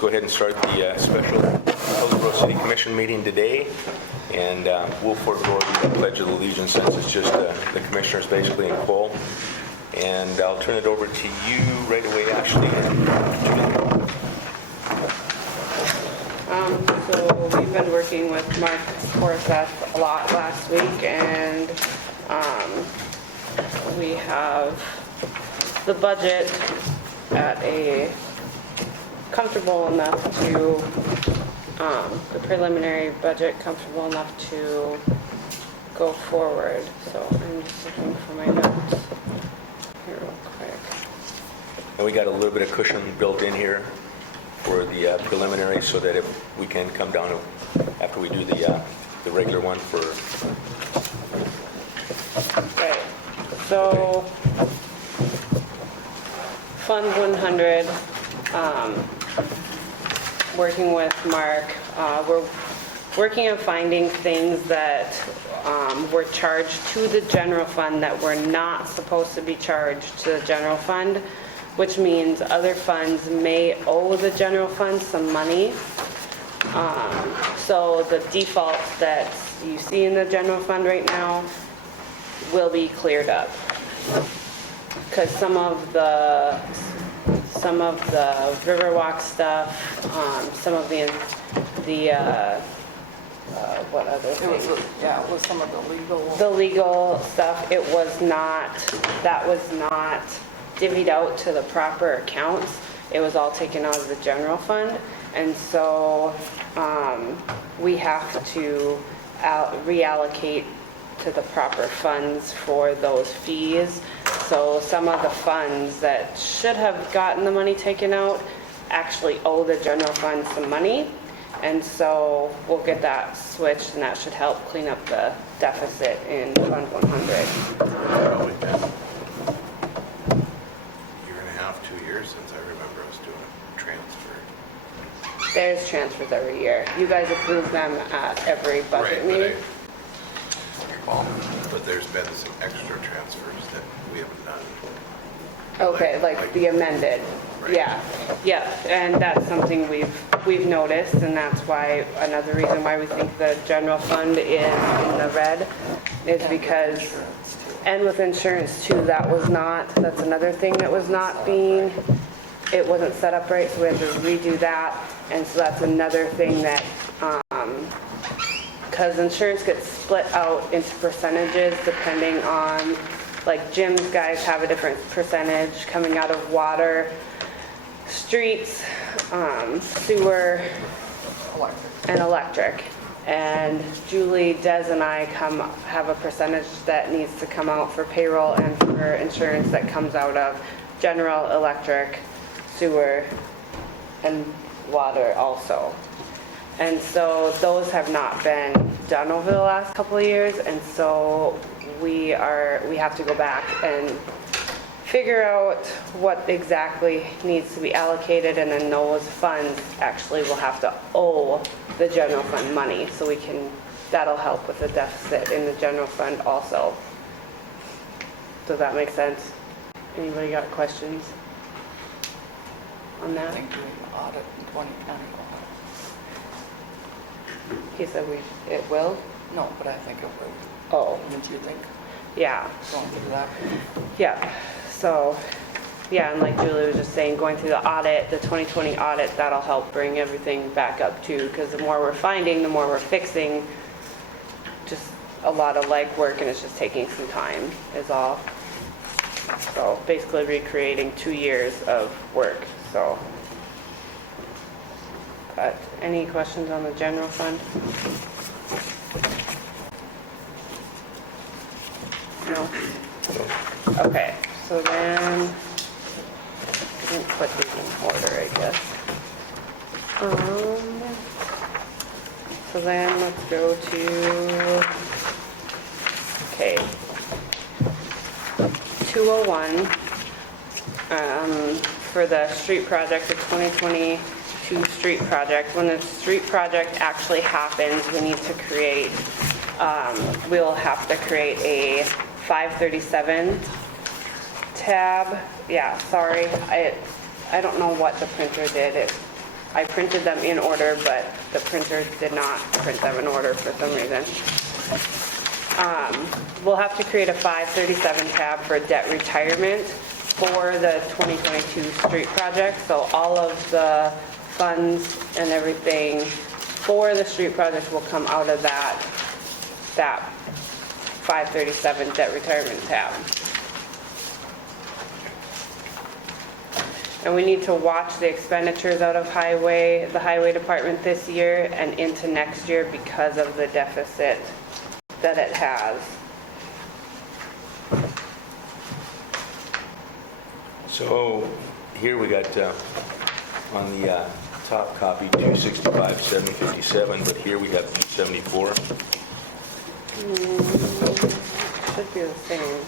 Go ahead and start the special Hillsborough City Commission meeting today, and we'll forego the Pledge of Allegiance since it's just the commissioners basically in quote. And I'll turn it over to you right away, Ashley. So we've been working with Mark Korseth a lot last week, and we have the budget at a comfortable enough to, the preliminary budget comfortable enough to go forward. So I'm just looking for my notes here real quick. And we got a little bit of cushion built in here for the preliminary so that if we can come down after we do the regular one for... Right. So Fund 100, working with Mark, we're working on finding things that were charged to the general fund that were not supposed to be charged to the general fund, which means other funds may owe the general fund some money. So the default that you see in the general fund right now will be cleared up. Because some of the Riverwalk stuff, some of the what other things? It was some of the The legal stuff, that was not divvied out to the proper accounts. It was all taken out of the general fund. And so we have to reallocate to the proper funds for those fees. So some of the funds that should have gotten the money taken out actually owe the general fund some money. And so we'll get that switched, and that should help clean up the deficit in Fund 100. Probably been a year and a half, 2 years since I remember us doing a transfer. There's transfers every year. You guys approve them at every budget meeting. But there's been some extra transfers that we haven't done. Okay, like the amended. Right. Yeah, and that's something we've noticed, and that's why, another reason why we think the general fund is in the red is because, and with insurance too, that's another thing that was not being, it wasn't set up right, so we had to redo that, and so that's another thing that, because insurance gets split out into percentages depending on, like Jim's guys have a different percentage coming out of water, streets, sewer, and electric. And Julie, Des, and I have a percentage that needs to come out for payroll and for insurance that comes out of general, electric, sewer, and water also. And so those have not been done over the last couple of years, and so we have to go back and figure out what exactly needs to be allocated, and then those funds actually will have to owe the general fund money, so that'll help with the deficit in the general fund also. Does that make sense? Anybody got questions on I that? think doing the audit in 2020. He said it will? No, but I think it will. Oh, Wouldn't you think? yeah. Going through that? Yeah, so, yeah, and like Julie was just saying, going through the audit, the 2020 audit, that'll help bring everything back up too, because the more we're finding, the more we're fixing. Just a lot of legwork, and it's just taking some time is all. So basically recreating 2 years of work, so. But any questions on the general fund? No? Okay, so then, I didn't put these in order, I guess. So then let's go to, okay, 201, for the street project, the 2022 street project. When the street project actually happens, we need to create, we'll have to create a 537 tab. Yeah, sorry, I don't know what the printer did. I printed them in order, but the printer did not print them in order for some reason. We'll have to create a 537 tab for debt retirement for the 2022 street project. So all of the funds and everything for the street project will come out of that 537 debt retirement tab. And we need to watch the expenditures out of the highway department this year and into next year because of the deficit that it has. So here we got on the top copy 265, 757, but here we got 374. Should be the same.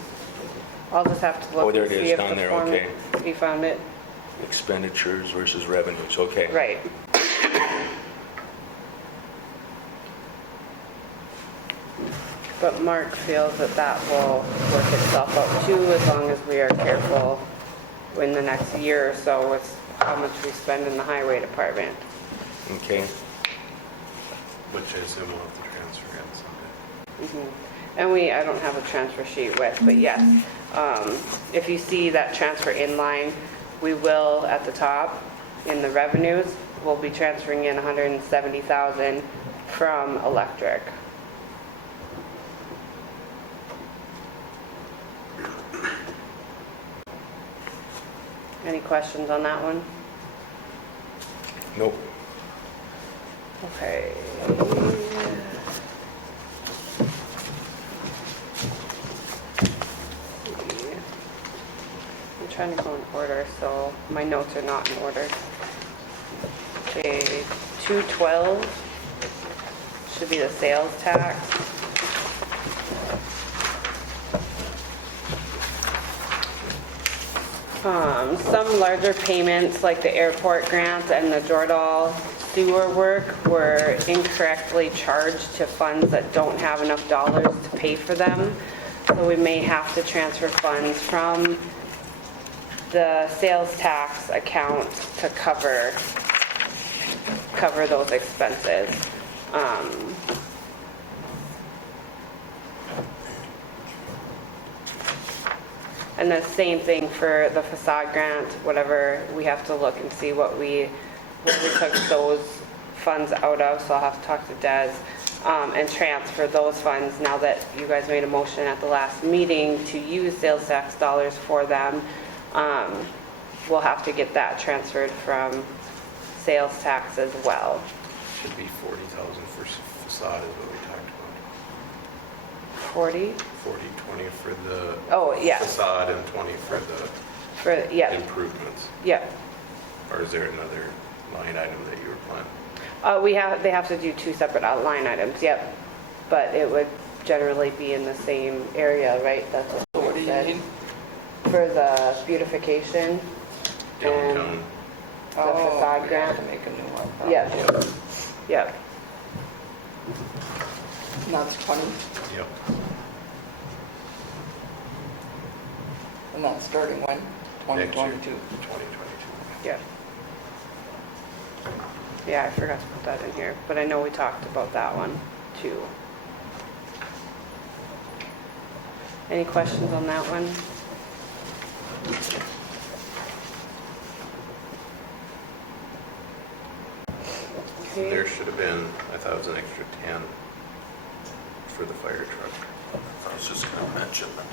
I'll just have to Oh, look there and it is, see if down the there, form, okay. you found it? Expenditures versus revenues, okay. Right. But Mark feels that that will work itself out too, as long as we are careful in the next year or so with how much we spend in the highway department. Okay. Which I assume we'll have to transfer in someday. And I don't have a transfer sheet with, but yes, if you see that transfer in line, we will at the top in the revenues, we'll be transferring in 170,000 from electric. Any questions on that one? Nope. Okay. I'm trying to go in order, so my notes are not in order. Okay, 212 should be the sales tax. Some larger payments like the airport grant and the Jordan sewer work were incorrectly charged to funds that don't have enough dollars to pay for them. So we may have to transfer funds from the sales tax account to cover those expenses. And the same thing for the facade grant, whatever, we have to look and see what we took those funds out of, so I'll have to talk to Des, and transfer those funds now that you guys made a motion at the last meeting to use sales tax dollars for them. We'll have to get that transferred from sales tax as well. Should be 40,000 for facade is what we talked 40? about. 40, 20 for the Oh, yes, facade and 20 for the yeah, improvements. yeah. Or is there another line item that you were planning? They have to do two separate line items, yep. But it would generally be in the same area, right? That's So what what do it you said. need? For the beautification, Downtown, the facade we have grant. to make a new one. Yep, yep, yep. And that's 20, yep. and that's starting when? Next year, 2022. 2022. Yeah. Yeah, I forgot to put that in here, but I know we talked about that one too. Any questions on that one? Okay. There should have been, I thought it was an extra 10 for the fire truck. I was just going to mention that.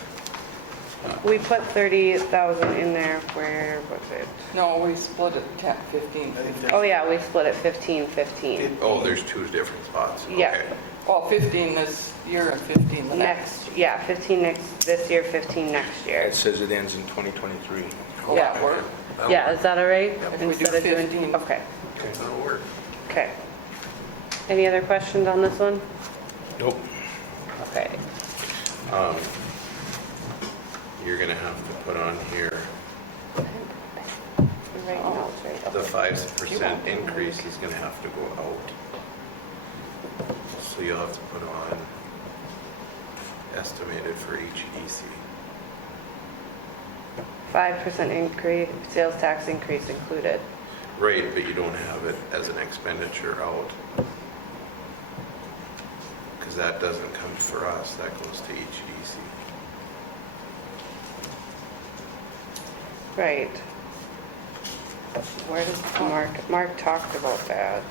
We put 30,000 in there, where was it? No, we split it 10, 15, 15. Oh yeah, we split it 15-15. Oh, there's two different spots. Yeah. Okay. Well, 15 this year and 15 the next. Next, yeah, 15 this year, 15 next year. It says it ends in 2023. Will that work? Yeah, is that all right? If we do Instead of doing 15. Okay, That'll work. okay. Any other questions on this one? Nope. Okay. You're gonna have to put on here, You're writing notes, right? the Okay. 5% increase is gonna have to go out. So you'll have to put on estimated for each EC. 5% increase, sales tax increase included. Right, but you don't have it as an expenditure out. Because that doesn't come for us, that goes to HEDC. Right. Where does Mark talked about that?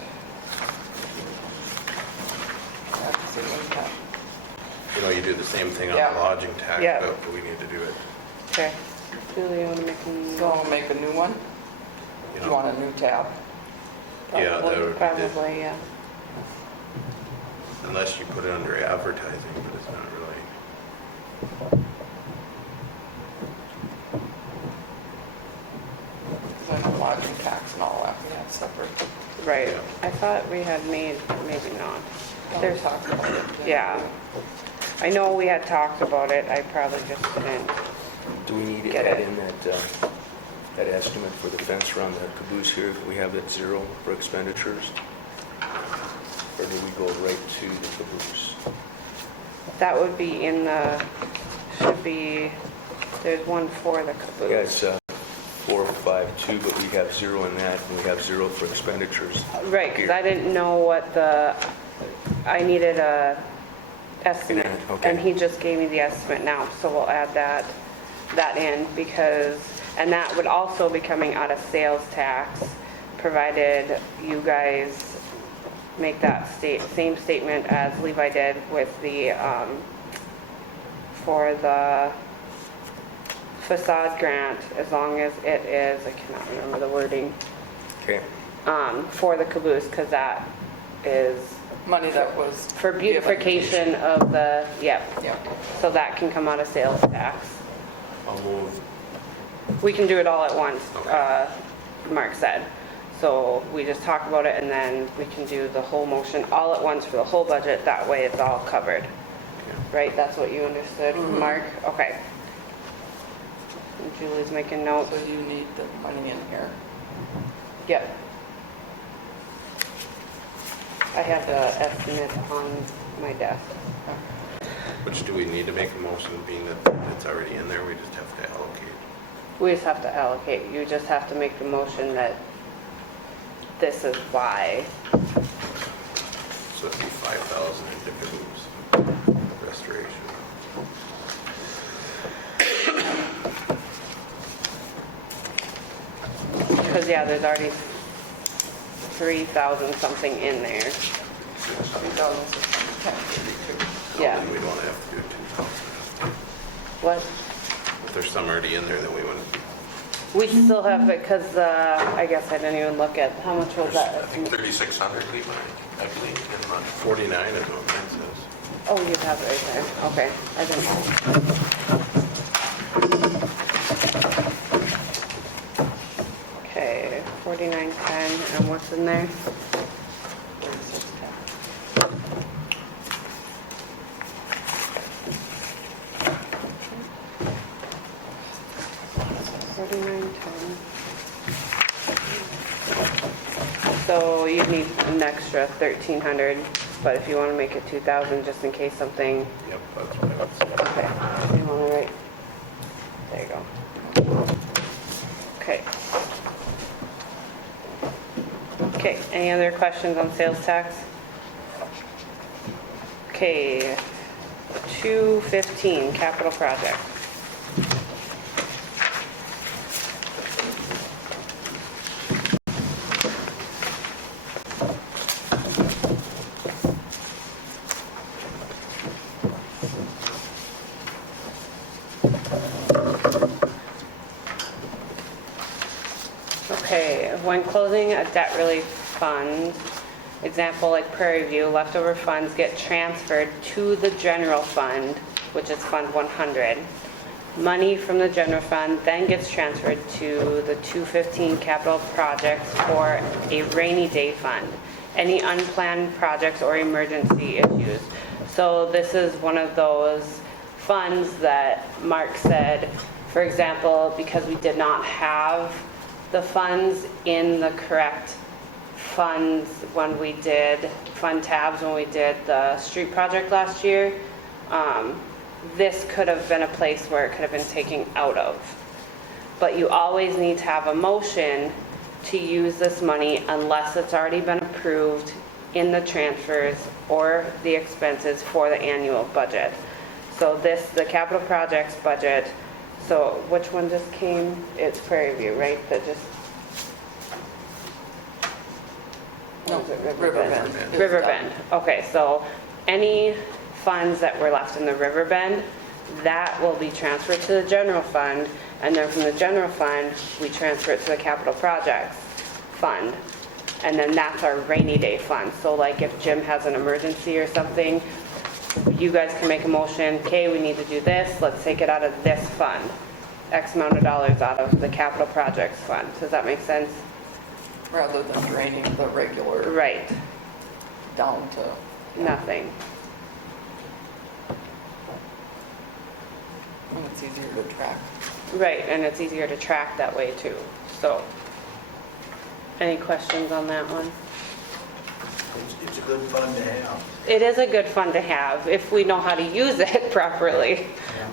That's the impact. You know, you do the same thing on Yeah. the lodging tax, Yeah. but we need to do it, Okay. Julie, you want to make a... So I'll make a new one? you You know. want a new tab? Yeah, that would be good. Probably, yeah. Unless you put it under advertising, but it's not really. Because I know lodging tax and all that, we have separate. Right. Yeah. I thought we had made, maybe not. There's talking about it. Yeah. I know we had talked about it, I probably just didn't. Do we need to Get add it. in that estimate for the fence around the caboose here? Do we have that zero for expenditures? Or do we go right to the caboose? That would be in the, should be, there's one for the caboose. Yeah, it's 452, but we have zero in that, and we have zero for expenditures. Right, because I didn't know what the, I needed a estimate, Okay. and he just gave me the estimate now, so we'll add that in, because, and that would also be coming out of sales tax, provided you guys make that same statement as Levi did with the, for the facade grant, as long as it is, I cannot remember the wording, Okay, for the caboose, because that is Money that was. for given. beautification of the, yep, Yeah. so that can come out of sales tax. I'll move. We can do it all at once, Okay. Mark said. So we just talk about it and then we can do the whole motion all at once for the whole budget, that way it's all covered. Yeah. Right, that's what you understood, Mark? Okay. And Julie's making notes. So you need the money in here. Yep. I have the estimate on my desk. Which do we need to make a motion, being that it's already in there, we just have to allocate? We just have to allocate, you just have to make the motion that this is why. So it'd be 5,000 into caboose restoration. Because, yeah, there's already 3,000 something in there. 3,632. Yeah. Then we'd want to have to do 2,000. What? If there's some already in there, then we wouldn't. We still have it, because, I guess I didn't even look at, how much was I that? think 3,600, Levi, I believe, in money. 49 is what mine says. Oh, you have it right there, okay, I didn't. Okay, 4910, and what's in there? 3610. So you'd need an extra 1,300, but if you want to make it 2,000, just in case something, Yep, that's what I would say. okay, you want to write, there you go. Okay. Okay, any other questions on sales tax? Okay, 215, capital project. Okay, when closing a debt relief fund, example like Prairie View, leftover funds get transferred to the general fund, which is Fund 100. Money from the general fund then gets transferred to the 215 capital projects for a rainy day fund, any unplanned projects or emergency issues. So this is one of those funds that Mark said, for example, because we did not have the funds in the correct funds when we did fund tabs, when we did the street project last year, this could have been a place where it could have been taken out of. But you always need to have a motion to use this money unless it's already been approved in the transfers or the expenses for the annual budget. So this, the capital projects budget, so which one just came? It's Prairie View, right? That just, No, was it Riverbend. is Riverbend. Okay, so any funds that were left in the Riverbend, that will be transferred to the general fund, and then from the general fund, we transfer it to the capital projects fund. And then that's our rainy day fund. So like if Jim has an emergency or something, you guys can make a motion, okay, we need to do this, let's take it out of this fund. X amount of dollars out of the capital projects fund. Does that make sense? done, rather than draining the regular Right, down to, nothing. and it's easier to track. Right, and it's easier to track that way too, so. Any questions on that one? It's a good fund to have. It is a good fund to have if we know how to use it properly,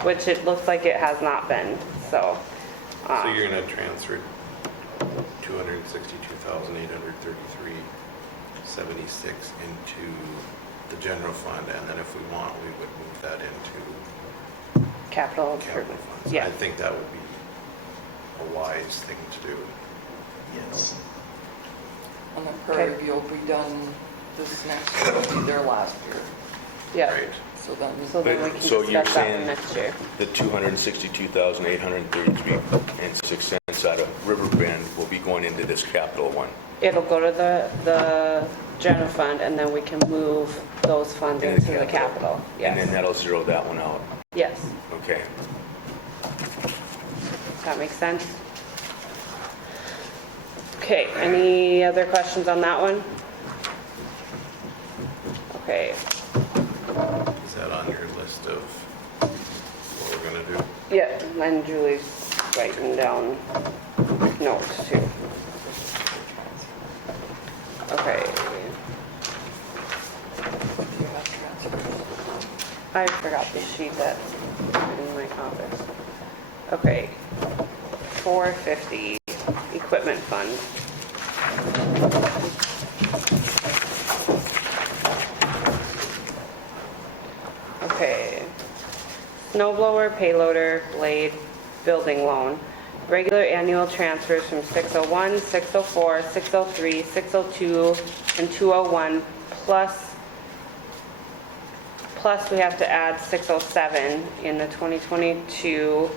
which it looks like it has not been, so. So you're gonna transfer 262,833.76 into the general fund, and then if we want, we would move that into Capital capital improvement, funds. yeah. I think that would be a wise thing to do. Yes. And the Prairie View will be done this next year, will be their last year. Yeah, Right? So then, so then we can So you're discuss that saying one next year. the 262,833.06 out of Riverbend will be going into this capital one. It'll go to the general fund and then we can move those funds In the into the capital. capital, And then yes. that'll zero that one out. Yes, Okay. does that make sense? Okay, any other questions on that one? Okay, Is that on your list of what we're gonna do? yeah, and Julie's writing down notes too. Okay, you have transfers. I forgot the sheet that's in my office. Okay, 450, equipment fund. Okay, snow blower, payloader, blade, building loan. Regular annual transfers from 601, 604, 603, 602, and 201, plus we have to add 607 in the 2022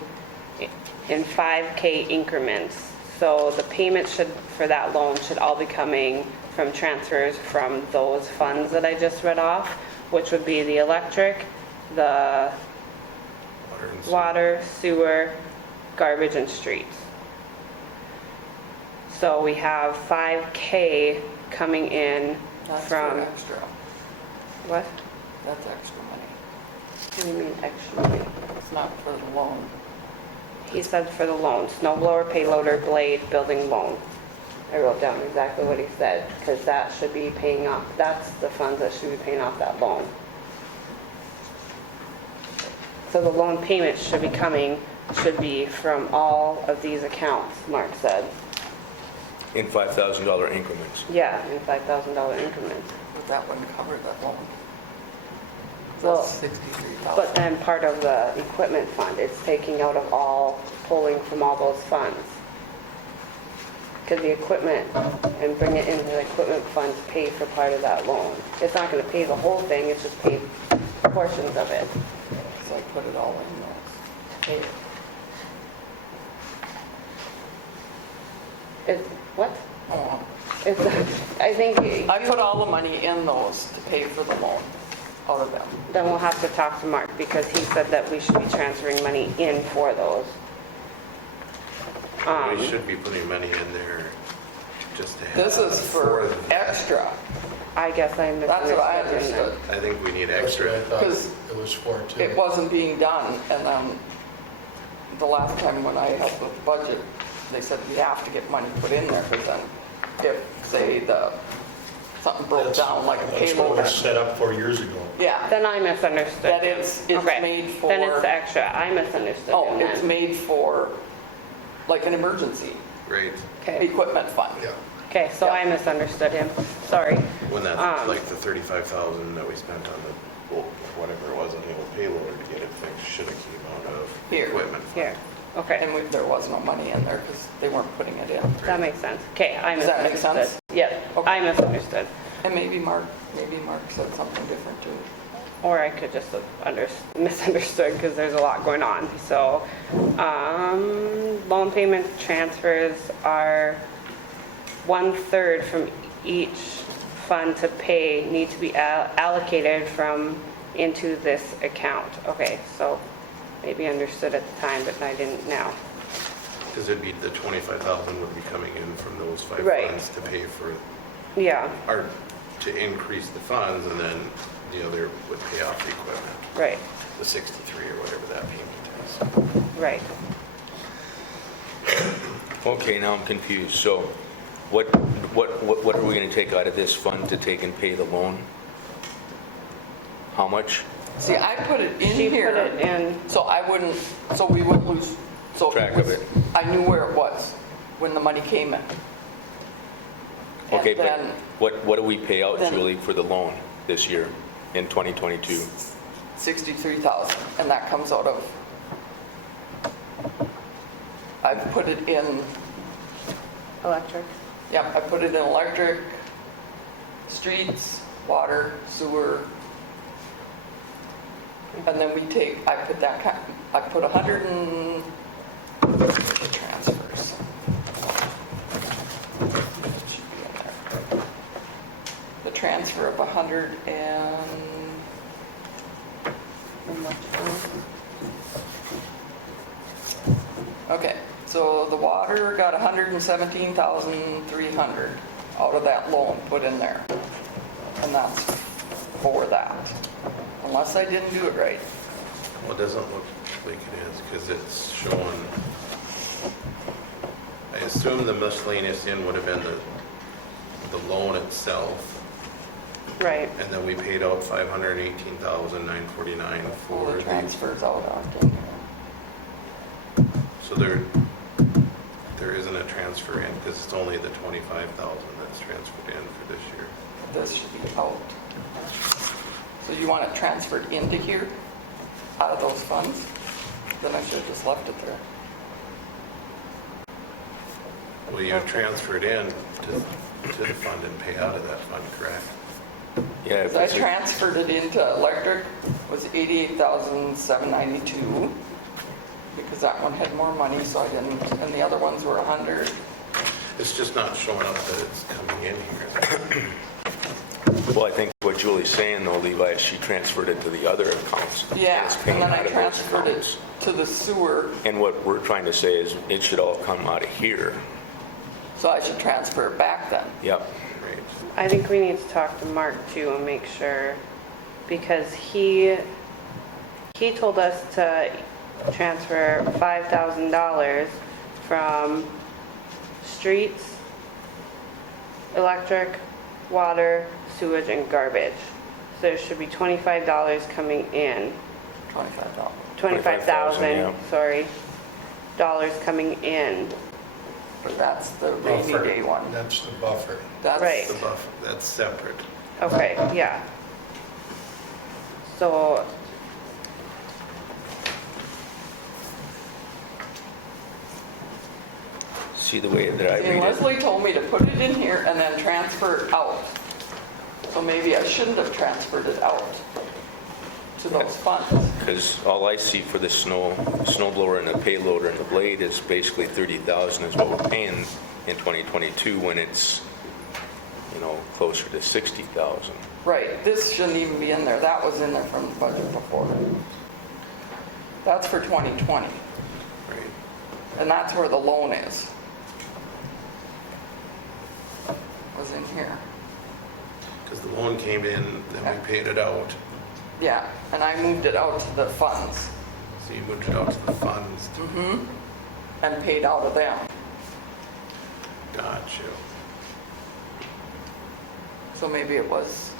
in 5K increments. So the payment should, for that loan, should all be coming from transfers from those funds that I just read off, which would be the electric, the Water and sewer. water, sewer, garbage, and streets. So we have 5K coming in That's from, for extra, what? that's extra money. What do you mean extra money? It's not for the loan. He said for the loan, snow blower, payloader, blade, building loan. I wrote down exactly what he said, because that should be paying off, that's the funds that should be paying off that loan. So the loan payment should be coming, should be from all of these accounts, Mark said. In $5,000 increments. Yeah, in $5,000 increments. But that wouldn't cover that loan. Well, That's 63,000. but then part of the equipment fund, it's taking out of all, pulling from all those funds. Because the equipment, and bring it into the equipment fund to pay for part of that loan. It's not gonna pay the whole thing, it's just pay portions of it. So I put it all in those. Pay it. It's, what? Oh, It's, I think I put all the money in those to pay for the loan, out of them. then we'll have to talk to Mark, because he said that we should be transferring money in for those. We should be putting money in there just to have. This is for extra. I guess I That's what I misunderstood then. understood. I think we need That's what I extra. thought Because it was for too. It wasn't being done, and then the last time when I helped with the budget, they said we have to get money put in there, because then if, say, something broke down like a That's what was payload. set up 4 years ago. Yeah, Then I misunderstood. that it's Okay. made Then it's for, extra, I misunderstood oh, him it's then. made for like an emergency. Right, Okay, equipment fund. Yeah. okay, so I misunderstood him, sorry. when that, like the 35,000 that we spent on the, well, whatever it was on the old payloader to get it fixed, should have came out of Here. equipment. fund. Here, okay, And there was no money in there because they weren't putting it in. that makes sense. Okay, I Does that make misunderstood. sense? Yep, Okay. I misunderstood. And maybe Mark said something different too. Or I could just have misunderstood because there's a lot going on. So, loan payment transfers are 1/3 from each fund to pay need to be allocated from into this account. Okay, so maybe understood at the time, but I didn't now. Because it'd be, the 25,000 would be coming in from those 5 Right. funds to pay for, Yeah, or to increase the funds, and then the other would pay off the equipment, right, the 63 or whatever that payment is. right. Okay, now I'm confused. So what are we going to take out of this fund to take and pay the loan? How much? See, I put it in She put here. it in, So so we wouldn't lose, so. Track of it. I knew where it was when the money came in. And Okay, but then what do we pay out, then- Julie, for the loan this year in 2022? 63,000, and that comes out of, I've put it in, electric. yep, I put it in electric, streets, water, sewer. And then we take, I put 100 and, transfers. Should be in there. The transfer of 100 and, okay, so the water got 117,300 out of that loan put in there. And that's for that, unless I didn't do it right. Well, it doesn't look like it is, because it's showing, I assume the miscellaneous in would have been the loan itself, Right, and then we paid out 518,949 Pull for the the, transfers out after. so there isn't a transfer in, because it's only the 25,000 that's transferred in for this year. This should be out. So you want it transferred into here, out of those funds? Then I should have just left it there. Well, you transferred in to the fund and pay out of that fund, correct? Yeah, if So I it's a- transferred it into electric, was 88,792, because that one had more money, so I didn't, and the other ones were 100. It's just not showing up that it's coming in here. well, I think what Julie's saying though, Levi, is she transferred it to the other accounts. Yeah, It's paying and then out I of those transferred it accounts. to the sewer, And what we're trying to say is it should all come out of here. so I should transfer it back then. Yep. Right. I think we need to talk to Mark too and make sure, because he told us to transfer $5,000 from streets, electric, water, sewage, and garbage. So there should be $25 coming in, $25. 25,000, yeah. sorry, dollars coming in. But that's the rainy Buffer. day one. That's the buffer. That's Right. The buffer, that's separate. Okay, yeah. So, See the way that I And read it? Leslie told me to put it in here and then transfer it out. So maybe I shouldn't have transferred it out to those funds. Because all I see for the snow blower and the payloader and the blade is basically 30,000 is what we're paying in 2022 when it's, closer to 60,000. Right, this shouldn't even be in there. That was in there from the budget before. That's for 2020, Right. and that's where the loan is. Was in here. Because the loan came in, then we paid it out. Yeah, and I moved it out to the funds So you moved it out to the funds. and paid out of them. Gotcha. So maybe it was,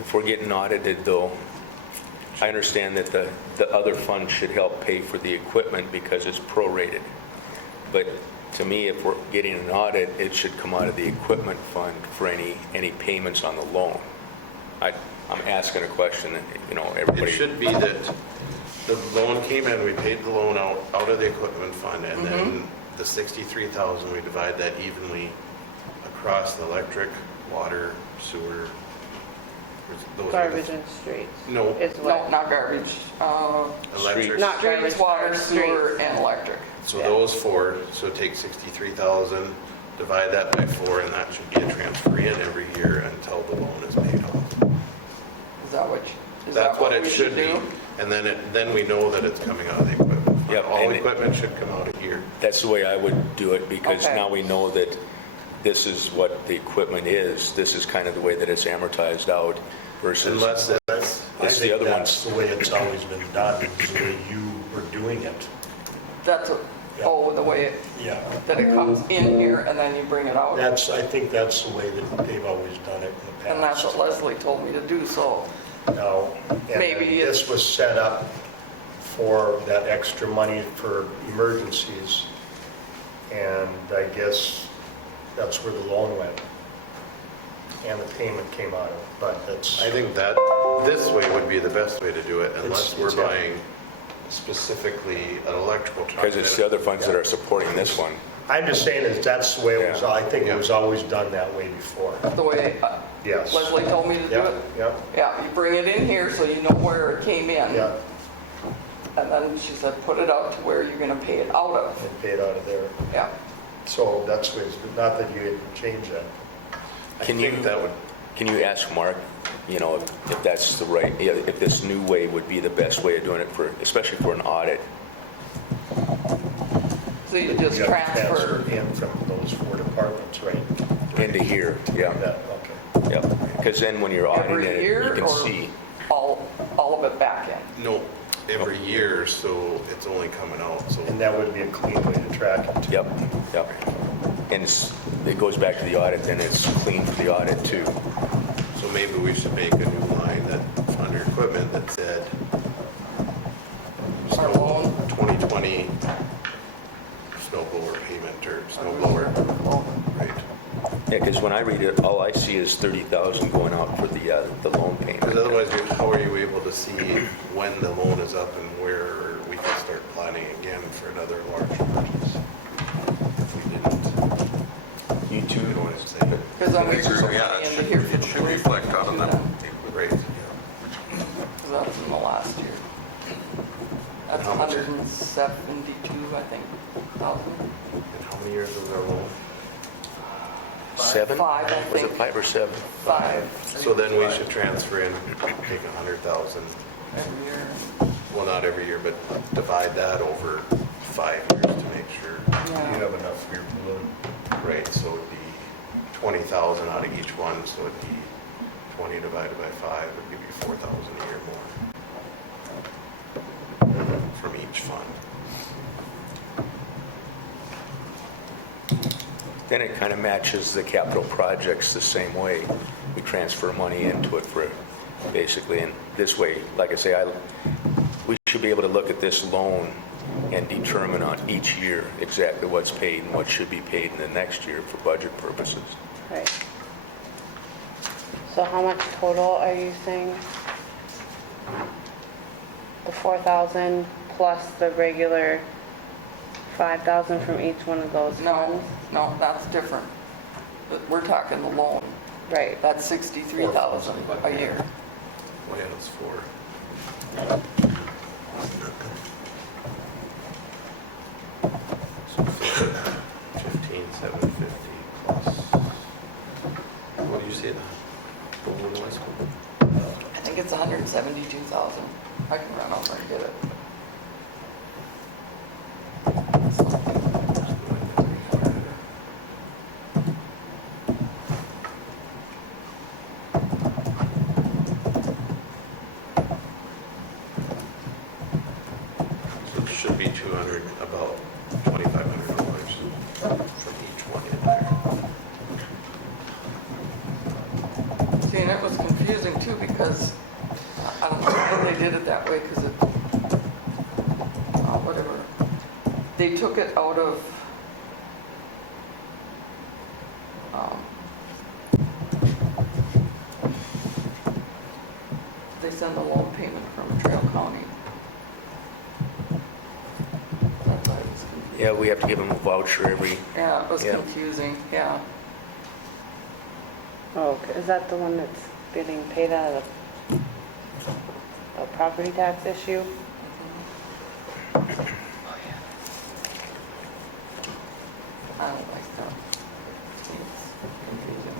If we're getting audited though, I understand that the other fund should help pay for the equipment because it's prorated. But to me, if we're getting an audit, it should come out of the equipment fund for any payments on the loan. I'm asking a question, that, you know, It everybody. should be that the loan came in, we paid the loan out of the equipment fund, and then the 63,000, we divide that evenly across the electric, water, sewer. those are the- Garbage and streets No, is No, what, not garbage. electric. not garbage, Streets, water, sewer, streets. and electric. So Yeah. those four, so take 63,000, divide that by 4, and that should be a transfer in every year until the loan is paid off. Is that what, is That's that what what it we should should be. do? And then we know that it's coming out of the equipment fund. Yep, All and it- equipment should come out of here. That's the way I would do it, because Okay. now we know that this is what the equipment is. This is kind of the way that it's amortized out versus, Unless That's, I It's the think other that's the way it's always been done, is the way you were doing it. That's, Yeah. the way it, Yeah. that it comes in here and then you bring it out. I think that's the way that they've always done it in the past. And that's what Leslie told me to do, so Now, and Maybe it's- this was set up for that extra money for emergencies, and I guess that's where the loan went. And the payment came out of it, but that's, I think that this way would be the best way to do it, unless we're It's- buying specifically an electrical truck. because it's the other funds that are supporting this one. I'm just saying is that's the way it was, Yeah. I think it was always done that way before. the way Yes. Leslie told me to do Yeah, it. yeah, Yeah, you bring it in here so you know where it came in. yeah, And then she said, put it out to where you're gonna pay it out of. and paid out of there. Yeah. So that's the way, not that you had changed that. I Can think you- that would, Can you ask Mark, you know, if that's the right, if this new way would be the best way of doing it for, especially for an audit? So you just You got to transfer. in from those 4 departments, right? Into here, yeah, That, okay. yeah. Because then when you're auditing Every it, you year can or see. all of it back in? no, every year, so it's only coming out, so. And that would be a clean way to track it. Yep, yep. And it goes back to the audit, then it's clean for the audit too. So maybe we should make a new line that, under equipment, that said, Our snow, loan. 2020 snow blower payment, or snow blower, right? Yeah, because when I read it, all I see is 30,000 going out for the loan Because payment. otherwise, how are you able to see when the loan is up and where we can start planning again for another large purchase? If we didn't, You you too? know what I'm saying? Because then we It's- put yeah, money it into should, here for it the should police. reflect out on that. Right. Because that's in the last year. That's How much? 172, I think, thousand. And how many years was our loan? 7? Five, I Was it think. 5 or 7? 5 So then we should transfer in, take 100,000, every year. well, not every year, but divide that over 5 years to make sure. You Yeah. have enough for your balloon. Right, so it'd be 20,000 out of each one, so it'd be 20 divided by 5 would give you 4,000 a year more from each fund. Then it kind of matches the capital projects the same way. We transfer money into it for, basically, and this way, like I say, we should be able to look at this loan and determine on each year exactly what's paid and what should be paid in the next year for budget purposes. Right. So how much total are you saying? The 4,000 plus the regular 5,000 from each one of those No, funds? no, that's different. But we're talking the loan. Right. That's 63,000 a year. Well, yeah, it's 4. So 15,750 plus, what do you say the balloon was? I think it's 172,000. I can run over and get it. So it should be 200, about $2,500 from each one in there. See, and it was confusing too because I don't know why they did it that way because it, whatever. They took it out of send a loan payment from Trail County? That's why I was confused. Yeah, we have to give him a voucher every, Yeah, it was Yeah. confusing, yeah. Oh, is that the one that's getting paid out of the property tax issue? I don't like that. It's confusing.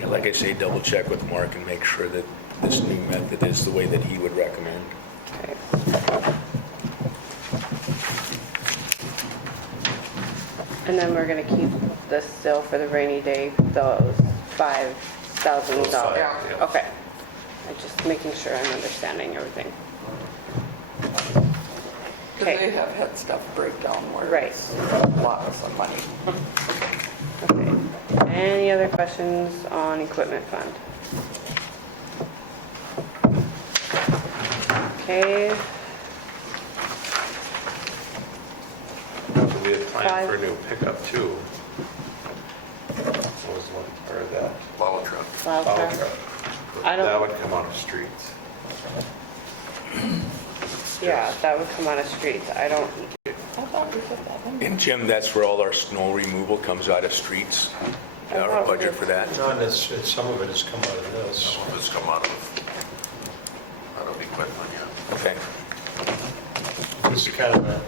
yeah, like I say, double check with Mark and make sure that this new method is the way that he would recommend. Okay. And then we're gonna keep this still for the rainy day, those $5,000. Those five, yeah. Okay. I'm just making sure I'm understanding everything. Because they Okay. have had stuff break down where Right. it's a lot of some money. Okay. Any other questions on equipment fund? Okay, So we had planned Five. for a new pickup too. What was one, or that? Plow truck. plow plow truck. truck. I don't- That would come out of streets. Yeah, that would come out of streets. I don't, I thought we put that in. And Jim, that's where all our snow removal comes out of streets, our budget for that. No, and some of it has come out of this. Some of it's come out of equipment, yeah. Okay. This is kind of a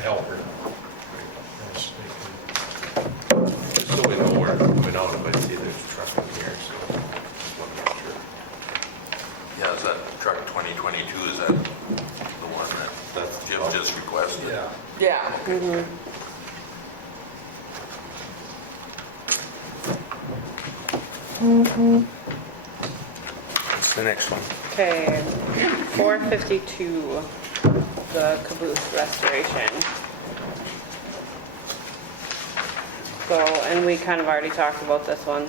helper. Yes, Just so we know where it went out, if I see there's a truck in here, so just want to make sure. Yeah, is that truck 2022, is that the one that That's- Jim just requested? Yeah. Yeah, What's the next one? okay, 452, the caboose restoration. So, and we kind of already talked about this one.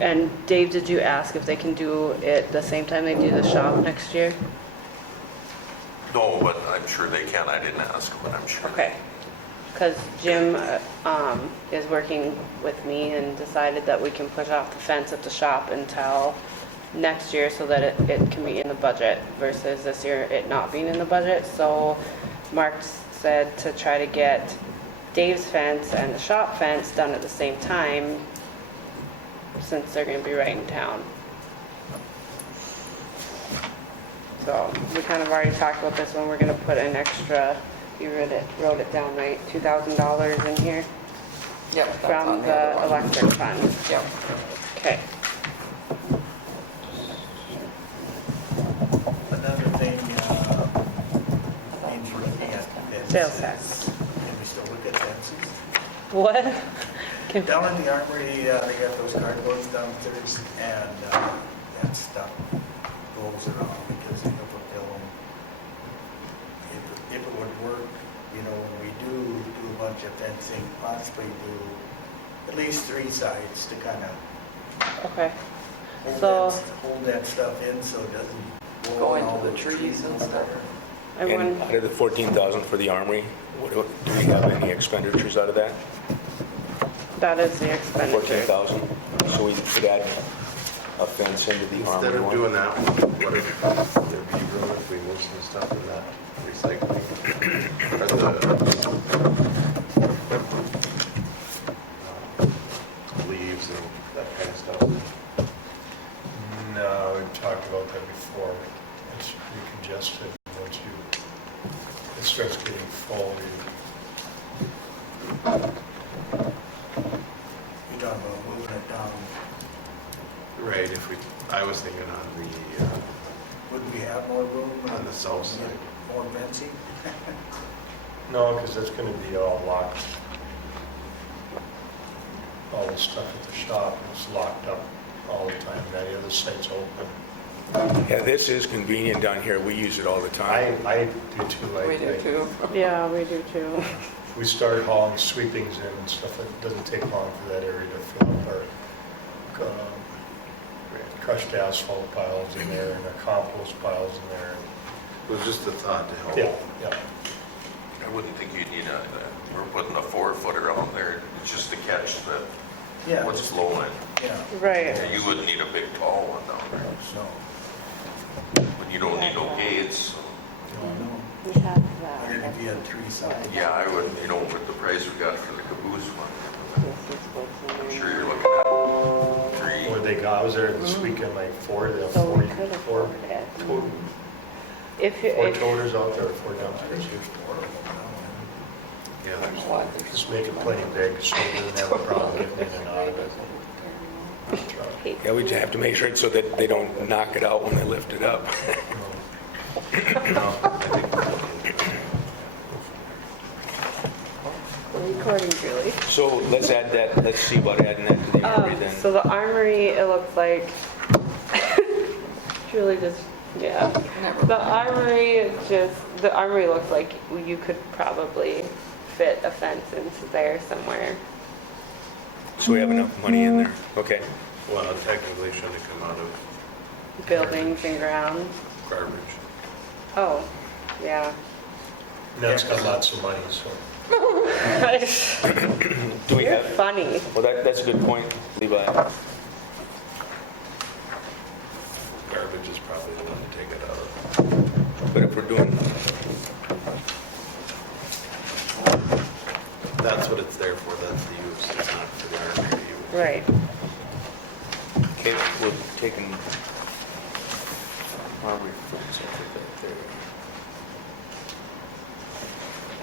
And Dave, did you ask if they can do it the same time they do the shop next year? No, but I'm sure they can. I didn't ask, but I'm sure. Okay, because Jim is working with me and decided that we can push off the fence at the shop until next year so that it can be in the budget versus this year it not being in the budget. So Mark said to try to get Dave's fence and the shop fence done at the same time since they're going to be right in town. So we kind of already talked about this one. We're going to put an extra, you wrote it down right, $2,000 in here yep, that's from on the the other one. electric fund. Yep. Okay. Another thing, means we're looking at fences. Sales tax. Can we still look at fences? What? Can- Down in the armory, they got those cardboards downstairs, and that stuff goes around because of a film. If it would work, you know, when we do a bunch of fencing, possibly do at least 3 sides to kind of Okay. So- hold that stuff in so it doesn't Go on into all the trees and stuff. And Everyone, out of the 14,000 for the armory, do we have any expenditures out of that? that is the expenditure. 14,000? So we should add a fence into the armory Instead of one? doing that, what if there'd be room if we move some stuff in that recycling? Or the leaves and that kind of stuff? No, we've talked about that before. It's pretty congested once it starts getting full. You're talking about moving it down. Right, I was thinking Would we have more room? on the south side. More fencing? No, because that's going to be all locked. All the stuff at the shop is locked up all the time. The other site's open. Yeah, this is convenient down here. We use it all the time. I do too. We do too. Yeah, we do too. We started hauling sweepings in and stuff. It doesn't take long for that area to fill up. Our crushed asphalt piles in there and the compost piles in there. It was just a thought to help. Yeah, yeah. I wouldn't think you'd need we're putting a 4-footer out there, it's just to catch Yeah. what's flowing. Yeah, Right. And you wouldn't need a big tall one down there, so, but you don't need no gates. We have but that. if you had three sides. Yeah, I would, with the price we got for the caboose one, I'm sure you're looking at Or 3. they got, I was there this weekend, like four, they have So we 40, could four, afford it. total- If you, four if, toters out there, four dumpsters. Yeah, there's Well, I think Just make it plenty big, so we don't have a problem getting in and out of it. Yeah, we just have to make sure it's so that they don't knock it out when they lift it up. recording, Julie. So let's add that, let's see about adding that to the armory then. So the armory, it looks like, Julie just, yeah. Never The armory the armory looks like you could probably fit a fence into there somewhere. So we have enough money in there, okay. Well, technically shouldn't come out of Buildings and grounds. garbage. Oh, yeah. And that's got lots of money, so. Do we You're have, funny. well, that's a good point, Levi. Garbage is probably the one to take it out of. But if we're doing, That's what it's there for, that's the use, it's not for the armory to use. Right. okay, we're taking armory from something there.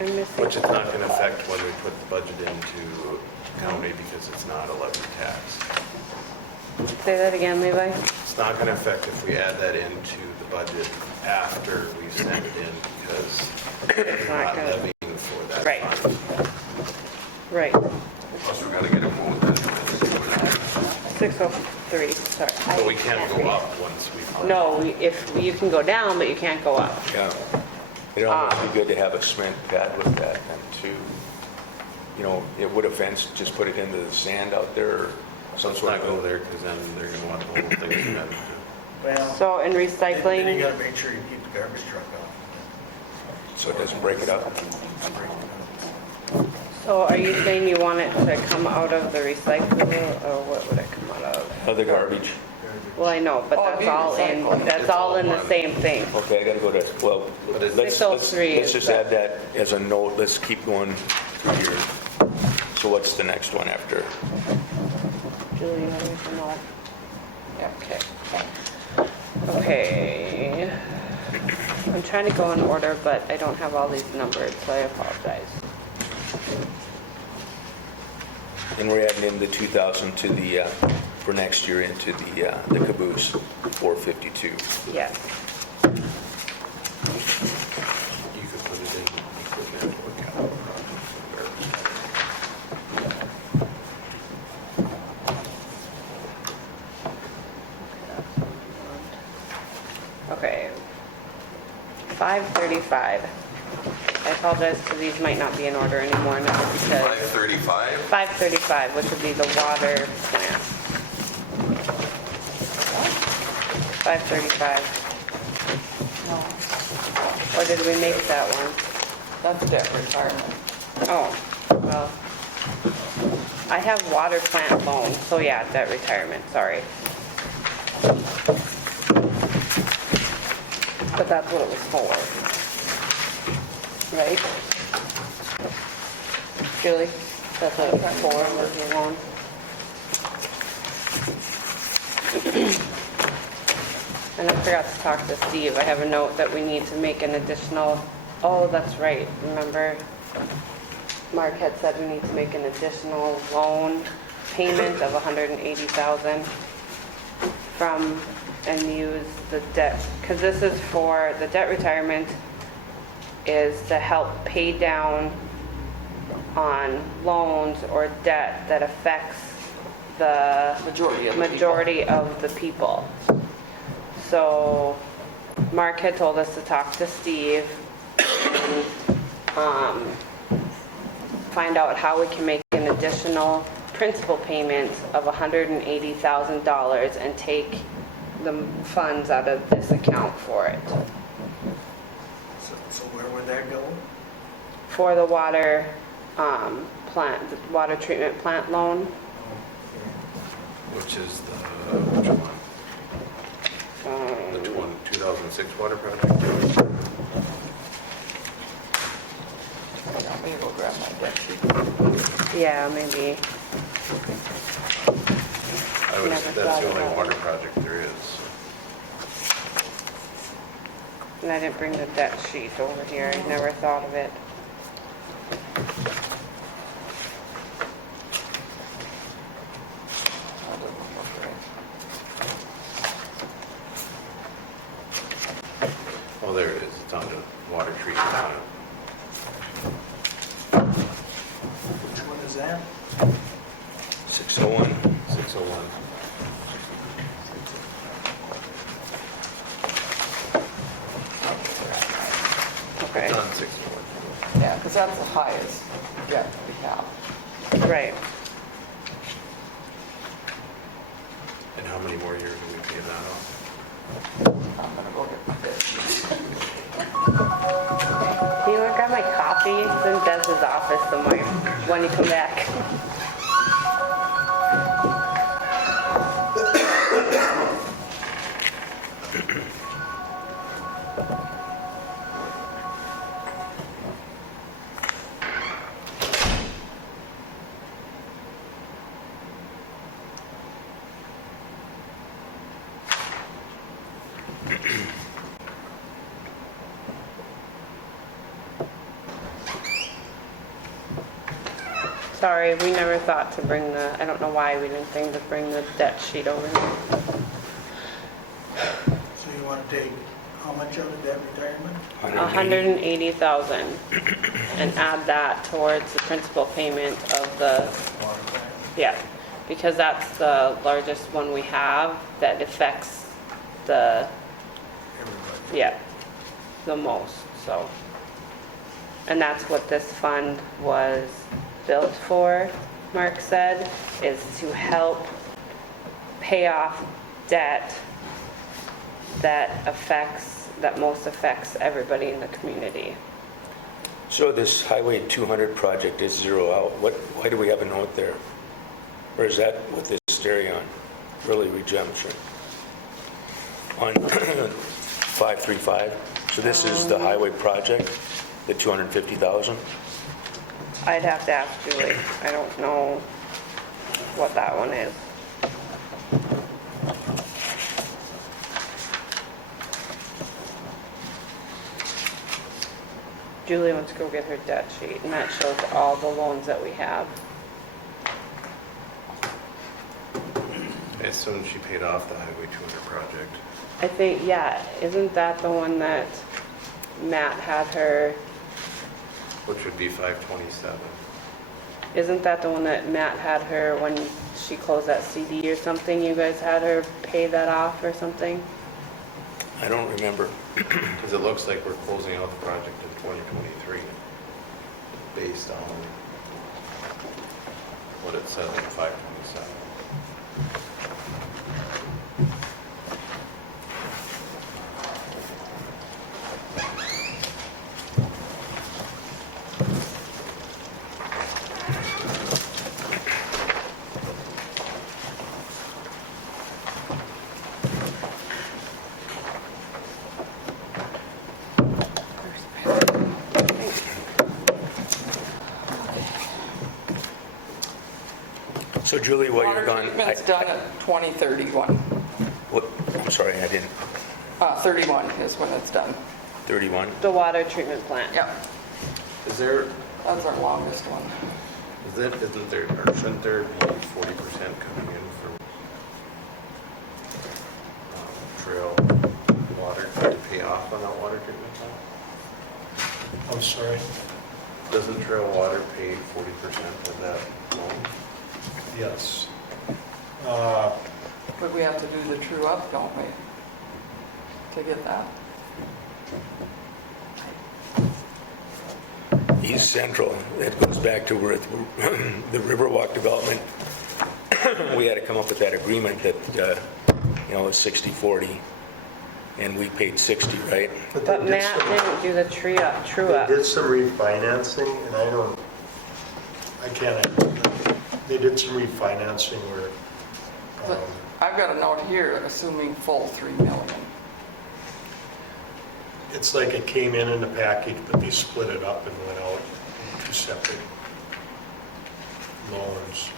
I'm missing. Which is not going to affect when we put the budget into county because it's not a levy tax. Say that again, Levi. It's not going to affect if we add that into the budget after we send it in because It's we're not not gonna- levying for that Right. fund. Right. Plus, we gotta get it moved then. 603, sorry. But we can't go up once we. No, you can go down, but you can't go up. Yeah. It'd almost be good to have a cement pad with that and it would have fenced, just put it into the sand out there or some Let's sort not of. go there because then they're going to want the whole thing cemented. Well, So in then you recycling, gotta make sure you keep the garbage truck off. So it doesn't break it up. so are you saying you want it to come out of the recycling or what would it come out of? Other garbage. Well, I know, but Oh, it'd that's be all in, recycling. that's It's all all in the one. same thing. Okay, I gotta go to, well, But it's- let's 603 is just the- add that as a note. Let's keep going through here. So what's the next one after? Julie, you have anything else? Yeah. Okay. Okay. I'm trying to go in order, but I don't have all these numbered, so I apologize. And we're adding in the 2,000 to the, for next year into the caboose, 452. Yes. You could put it in equipment account. Okay. 535. I apologize because these might not be in order anymore now because 535? 535, which would be the water plant. 535. Or did we make that one? That's debt retirement. Oh, well, I have water plant loan, so yeah, debt retirement, sorry. But that's what it was for. Right? Julie, that's what it was for, was your loan. And I forgot to talk to Steve. I have a note that we need to make an additional, oh, that's right, remember? Mark had said we need to make an additional loan payment of $180,000 from, and use the debt, because this is for, the debt retirement is to help pay down on loans or debt that affects the Majority of the people. majority of the people. So Mark had told us to talk to Steve and find out how we can make an additional principal payment of $180,000 and take the funds out of this account for it. So where would that go? for the water plant, the water treatment plant loan. Which is which one? The 2006 water project? I'm gonna go grab my deck sheet. Yeah, maybe. Never That's thought the only about it. water project there is. And I didn't bring the debt sheet over here. I never thought of it. That doesn't look right. Oh, there it is. It's on the water treatment plant. Which one is that? 601. 601. Okay, It's on 601. Yeah, because that's the highest debt we have. right. And how many more years do we pay that off? I'm gonna go get my debt sheet. Can you look at my coffee? It's in Dez's office somewhere when you come back. Sorry, we never thought to bring the, I don't know why we didn't think to bring the debt sheet over here. So you want to take how much out of that retirement? 180,000 and add that towards the principal payment of the, Water plant? yeah, because that's the largest one we have that affects the, Everybody. yeah, the most, so. And that's what this fund was built for, Mark said, is to help pay off debt that most affects everybody in the community. So this Highway 200 project is zero out. Why do we have a note there? Or is that what this is staring on? Really redemption? On 535? So this is the highway project, the 250,000? I'd have to ask Julie. I don't know what that one is. Julie wants to go get her debt sheet, and that shows all the loans that we have. I assume she paid off the Highway 200 project. I think, yeah, isn't that the one that Matt had her, Which would be 527. isn't that the one that Matt had her when she closed that CD or something? You guys had her pay that off or something? I don't remember. Because it looks like we're closing out the project in 2023, based on what it says in 527. So Julie, while you're Water gone, treatment's done at 2031. what, I'm sorry, I didn't, 31 is when it's done. 31? The water treatment plant. Yep, Is there, that's our longest one. isn't there, or shouldn't there be 40% coming in from trail water to pay off on that water treatment plant? I'm sorry, Doesn't trail water pay 40% of that loan? yes. But we have to do the true up, don't we? To get that. East Central, that goes back to where the Riverwalk development, we had to come up with that agreement that, it's 60/40. and we paid 60, right? But they did Matt some- didn't do the true They up. did some refinancing, and they did some refinancing where, But I've got a note here, assuming full 3 million. it's like it came in the package, but they split it up and went out in 2 separate loans.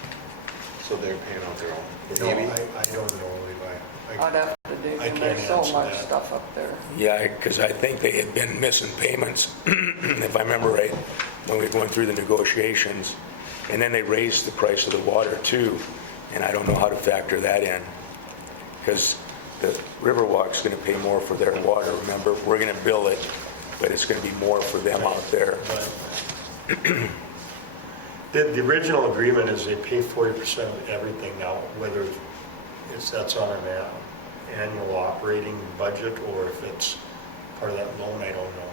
So they're paying out their own. No, Maybe. I don't know, Levi. I'd have to dig I in, there's can't so answer much that. stuff up there. Yeah, because I think they had been missing payments, if I remember right, when we were going through the negotiations. And then they raised the price of the water too, and I don't know how to factor that in. Because the Riverwalk's going to pay more for their water, remember? We're going to bill it, but it's going to be more for them out there. But the original agreement is they pay 40% of everything now, whether that's on an annual operating budget or if it's part of that loan, I don't know.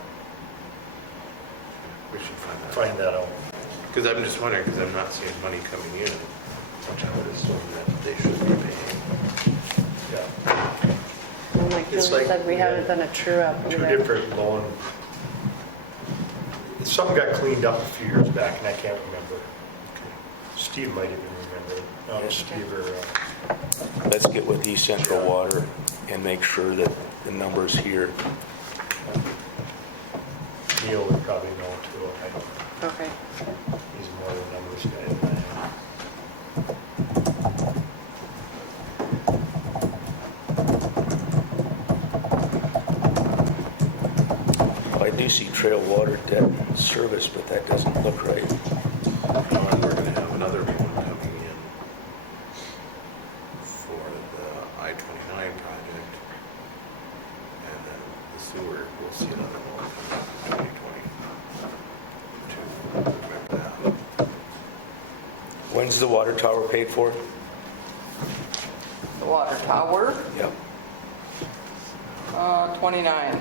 We should find that. Find that out. Because I'm just wondering, because I'm not seeing money coming in, which I would assume that they should be paying. Yeah. And like Julie It's like said, we we haven't had done a true up Two either. different loan. Something got cleaned up a few years back and I can't remember. Steve might even remember. No, Steve or, Let's get with East Central Water and make sure that the numbers here, Neil would probably know too. I don't know. Okay. He's more of a numbers guy than I am. well, I do see trail water debt service, but that doesn't look right. And we're going to have another one coming in for the I-29 project. And then the sewer, we'll see another one coming in 2022. Remember that? When's the water tower paid for? The water tower, Yep, 29,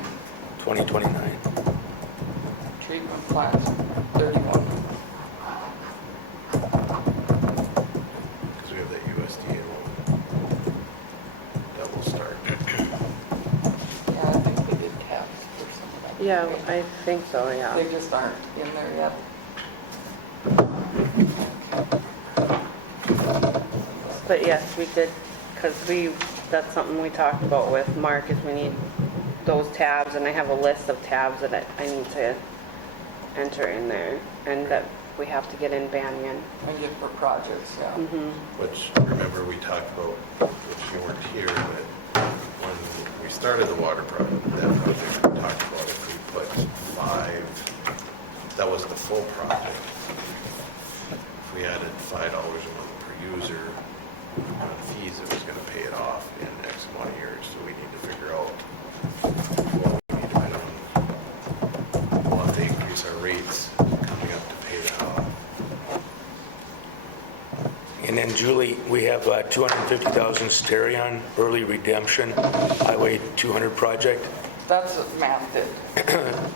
2029. treatment plants, 31. Because we have that USDA loan that will start. Yeah, I think they did caps or something. Yeah, I think so, yeah. They just aren't in there yet. But yes, we did, because that's something we talked about with Mark, is we need those tabs, and I have a list of tabs that I need to enter in there, and that we have to get in Banyan. And get for projects, yeah. Which, remember, we talked about, which you weren't here, but when we started the water project, that project, we talked about if we put 5, that was the full project. If we added $5 a month per user on fees, it was going to pay it off in X amount of years. So we need to figure out what we need to put on. We'll have to increase our rates coming up to pay that off. And then Julie, we have 250,000 Sterion early redemption, Highway 200 project. That's what Matt did.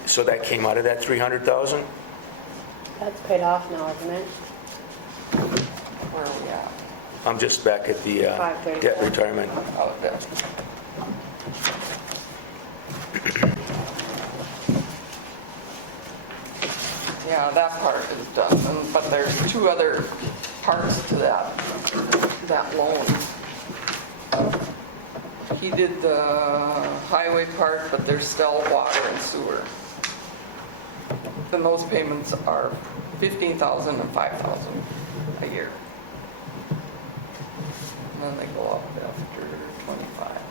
So that came out of that 300,000? That's paid off now, isn't it? Where are we at? I'm just back at the 534. debt retirement. Oh, there. Yeah, that part is done, but there's 2 other parts to that loan. He did the highway part, but there's still water and sewer. Then those payments are $15,000 and $5,000 a year. And then they go up after 25.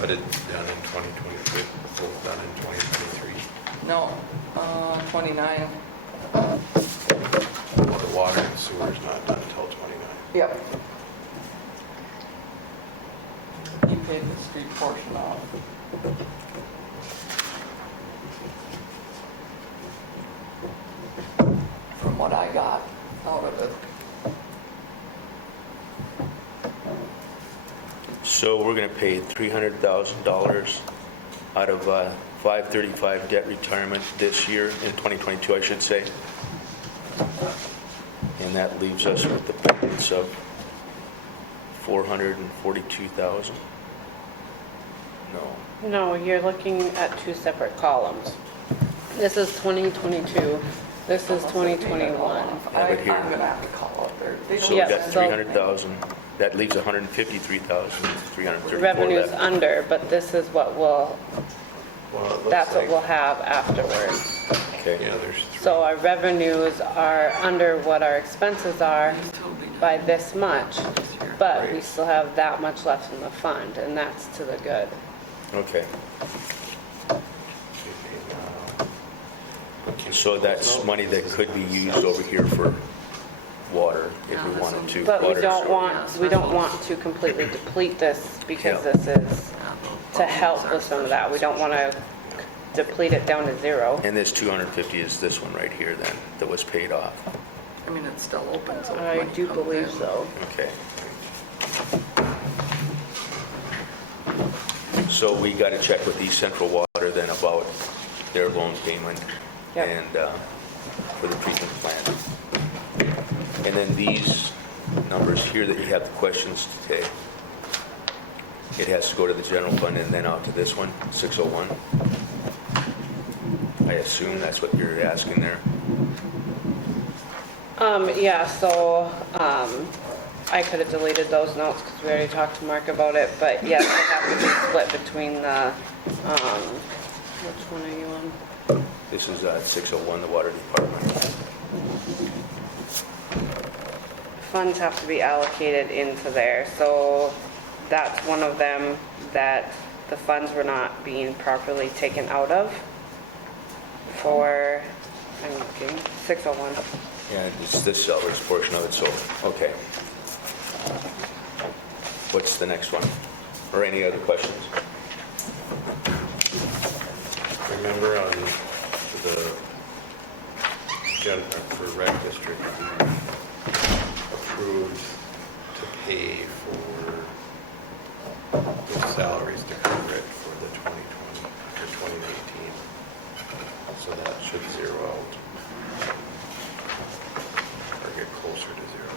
But it's done in 2023, both done in 2023. No, 29. Well, the water and sewer is not done until 29. Yep. He paid the street portion off. From what I got out of it. So we're going to pay $300,000 out of 535 debt retirement this year, in 2022, I should say. And that leaves us with the payments of 442,000? No. No, you're looking at two separate columns. This is 2022, this is 2021. Yeah, but here- I'm gonna have to call up there. They So don't- we Yeah, got so- 300,000, that leaves 153,334 Revenue's left. under, but this is what Well, it looks that's what like- we'll have afterwards. Okay, Yeah, there's three. So our revenues are under what our expenses are by this much, but we Right. still have that much left in the fund, and that's to the good. okay. So that's money that could be used over here for water if we wanted to. But we water, don't sewer. want to completely deplete this because Yeah. this is to help with some of that. We don't want to deplete it down to zero. And this 250 is this one right here then, that was paid off. I mean, it's still open, so. I money do comes believe in. so. Okay. So we got to check with East Central Water then about their loan payment Yep. and for the treatment plant. And then these numbers here that you have the questions today, it has to go to the general fund and then out to this one, 601. I assume that's what you're asking there. Yeah, so, I could have deleted those notes because we already talked to Mark about it, but yes, they have to be split between the, which one are you on? This is 601, the water department. Funds have to be allocated into there, so that's one of them that the funds were not being properly taken out of for, I'm looking, 601. Yeah, it's this salaries portion of it, so, okay. What's the next one? Or any other questions? Remember on the for rec district, we approved to pay for those salaries to cover it for the 2020 or 2019. So that should zero out. Or get closer to zero.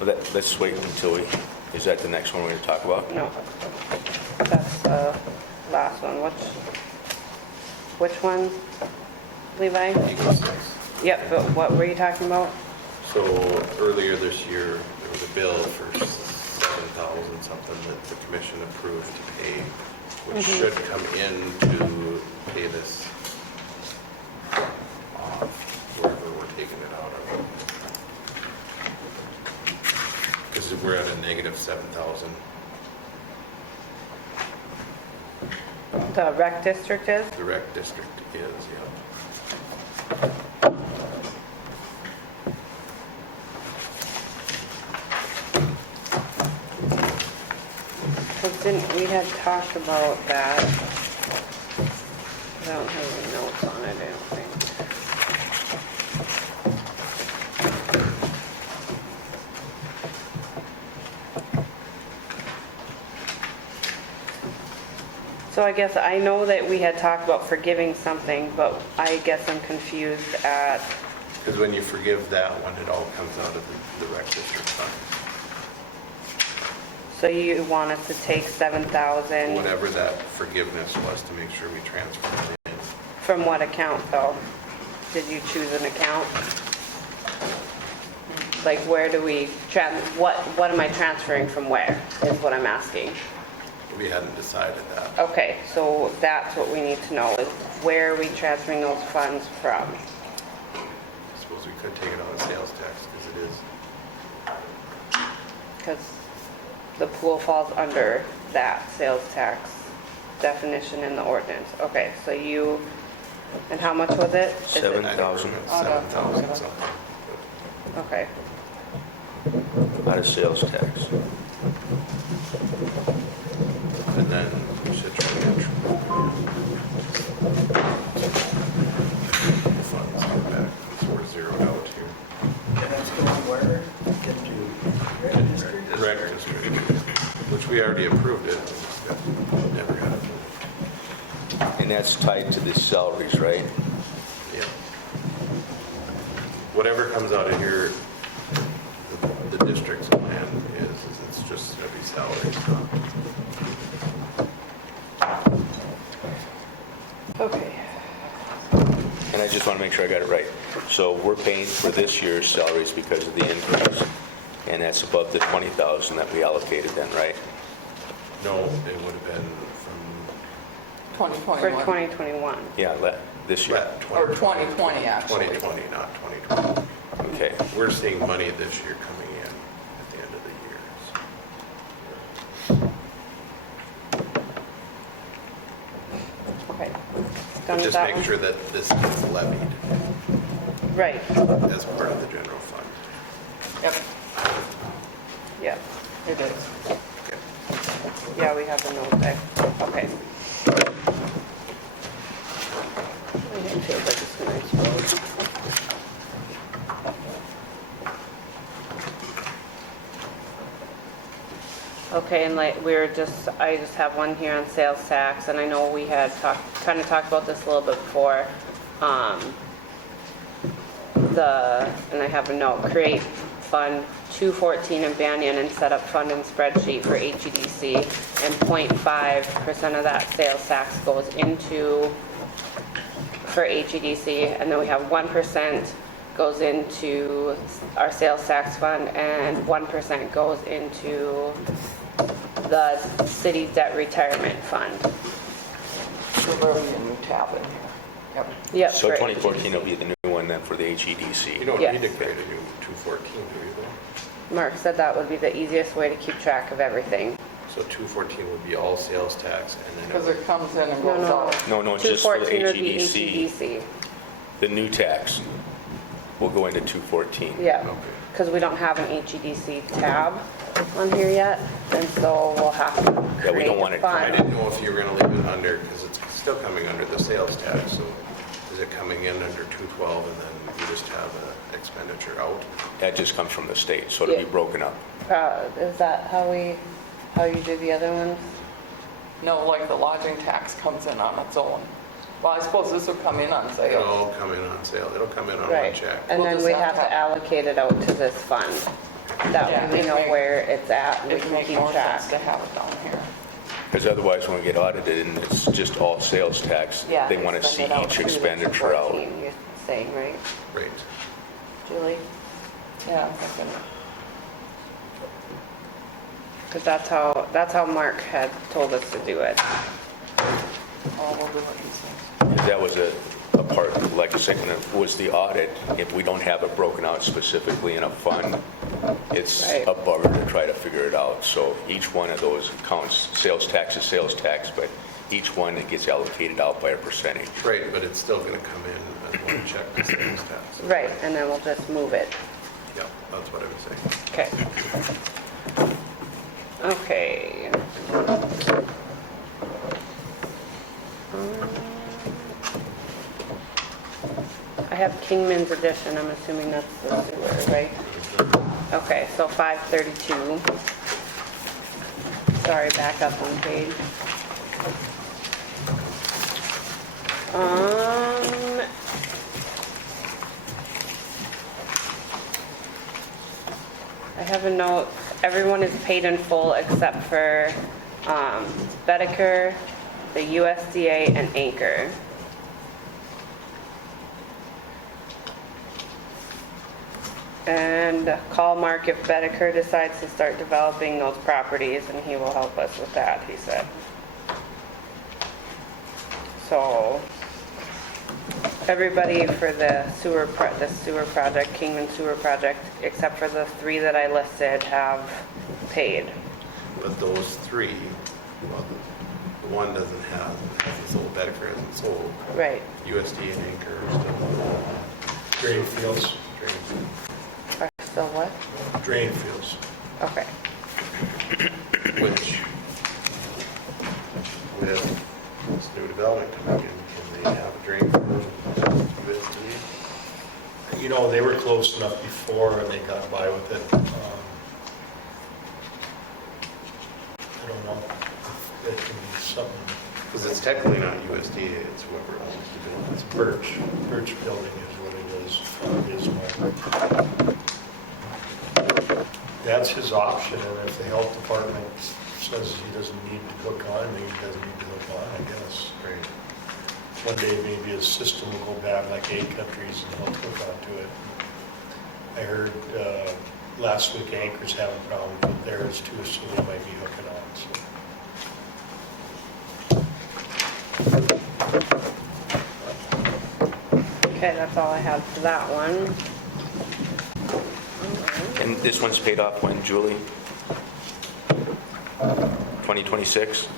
Well, let's wait until we, is that the next one we're going to talk about? No, that's the last one. Which one, Levi? Equal 6. Yep, but what were you talking about? So earlier this year, there was a bill for 7,000 something that the commission approved to pay, which should come in to pay this off, wherever we're taking it out of. Because we're at a negative 7,000. The rec district is? The rec district is, yeah. Because didn't, we had talked about that. I don't have any notes on it, I don't think. So I guess I know that we had talked about forgiving something, but I guess I'm confused at, Because when you forgive that one, it all comes out of the rec district fund. so you want us to take 7,000 Whatever that forgiveness was to make sure we transfer it in. from what account though? Did you choose an account? Like where do we, what am I transferring from where, is what I'm asking. We hadn't decided that. Okay, so that's what we need to know, is where are we transferring those funds from? I suppose we could take it out of sales tax because it is. Because the pool falls under that sales tax definition in the ordinance. Okay, so you, and how much was it? Is it- 7,000 7,000 something. Okay, out of sales tax. And then we should try to get the funds come back. So we're zeroed out here. And that's going where? Get to rec district? Rec district, which we already approved it. Just never had it. And that's tied to the salaries, right? Yeah. Whatever comes out of here, the the district's plan is it's just gonna be salary stuff. Okay. And I just want to make sure I got it right. So we're paying for this year's salaries because of the increase, and that's above the 20,000 that we allocated then, right? No, it would have been from 2021. For 2021. Yeah, this year. Or 2020, actually. 2020, not 2020. Okay. We're seeing money this year coming in at the end of the year. Okay. But Done with just that make one? sure that this gets levied Right, as part of the general fund. Yep, yeah, it is. yeah, we have the note there. Okay. It feels like it's a nice road. Okay, and like, I just have one here on sales tax, and I know we had kind of talked about this a little bit before. And I have a note, create Fund 214 in Banyan and set up fund and spreadsheet for HEDC, and 0.5% of that sales tax goes into, for HEDC, and then we have 1% goes into our sales tax fund, and 1% goes into the city debt retirement fund. So there'll be a new tab in here. Yep. Yep. So for 2014 will HEDC. be the new one then for the You HEDC. don't Yes. need to create a new 214, do you though? Mark said that would be the easiest way to keep track of everything. So 214 would be all sales tax and then. Because it comes in and No, goes no, out. No, it's just for the 214 would be HEDC. HEDC. The new tax will go into 214. Yeah, Okay. because we don't have an HEDC tab on here yet, and so we'll have to Yeah, we don't create want a it- I fund. didn't know if you were going to leave it under, because it's still coming under the sales tax, so is it coming in under 212 and then you just have an expenditure out? That just comes from the state, so it'll be Yeah. broken up. Is that how you do the other ones? No, like the lodging tax comes in on its own. Well, I suppose this will come in on It'll sale. all come in on sale, it'll come in on one Right, check. and We'll then just we have have to to allocate it out to this fund. That Yeah, way we it'd know make- where it's at, and we It'd can make keep more track. sense to have it down here. Because otherwise, when we get audited and it's just all sales tax, Yeah, they want to see send it out each to the expenditure out. 14, you're saying, right, Right. Julie? Yeah, I'm thinking, Because that's how Mark had told us to do it. oh, we'll do what he says. 'Cause that was a part, like I said, when it was the audit, if we don't have it broken out specifically in a fund, it's Right. a bugger to try to figure it out. So each one of those accounts, sales tax is sales tax, but each one that gets allocated out by a percentage. Right, but it's still going to come in as one check to sales tax. Right, and then we'll just move it. Yeah, that's what I was saying. Okay. Okay. I have Kingman's edition, I'm assuming that's the sewer, right? Okay, so 532. Sorry, back up one page. I have a note, everyone is paid in full except for Bedecker, the USDA, and Anchor. And call Mark if Bedecker decides to start developing those properties, and he will help us with that, he said. So, everybody for the sewer project, Kingman Sewer Project, except for the 3 that I listed, have paid. But those three, well, the one doesn't have, hasn't sold, Bedecker hasn't sold. Right. USD and Anchor are still Drain fields, Are still what? drain fields. Okay. which, with this new development coming in, can they have a drain for USD? You know, they were close enough before and they got by with it. I don't know if it can be something. Because it's technically not USDA, it's whoever owns the building. It's Birch Building is what it is. It is my. that's his option, and if the health department says he doesn't need to hook on, then he doesn't need to hook on, I guess. Great. One day maybe his system will go bad like 8 countries and he'll hook onto it. I heard last week Anchor's having problems with theirs too, so they might be hooking on, so. Okay, that's all I have for that one. And this one's paid off when, Julie? 2026?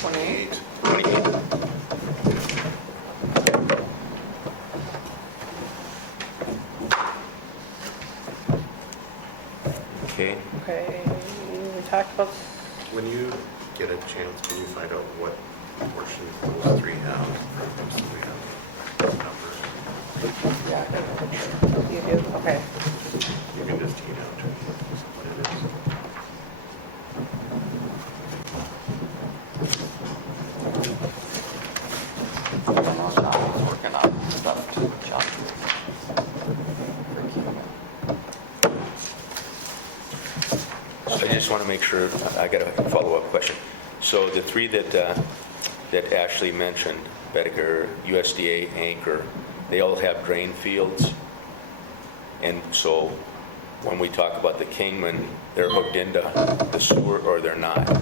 28. 28. Okay. Okay, we talked about, When you get a chance, can you find out what portion those three have? So we have numbers. Yeah, I got a picture. you do, okay. You can just key down to what it is. I don't know, Sean's working on stuff too, Sean. So I just want to make sure, I got a follow-up question. So the three that Ashley mentioned, Bedecker, USDA, Anchor, they all have drain fields. And so when we talk about the Kingman, they're hooked into the sewer or they're not.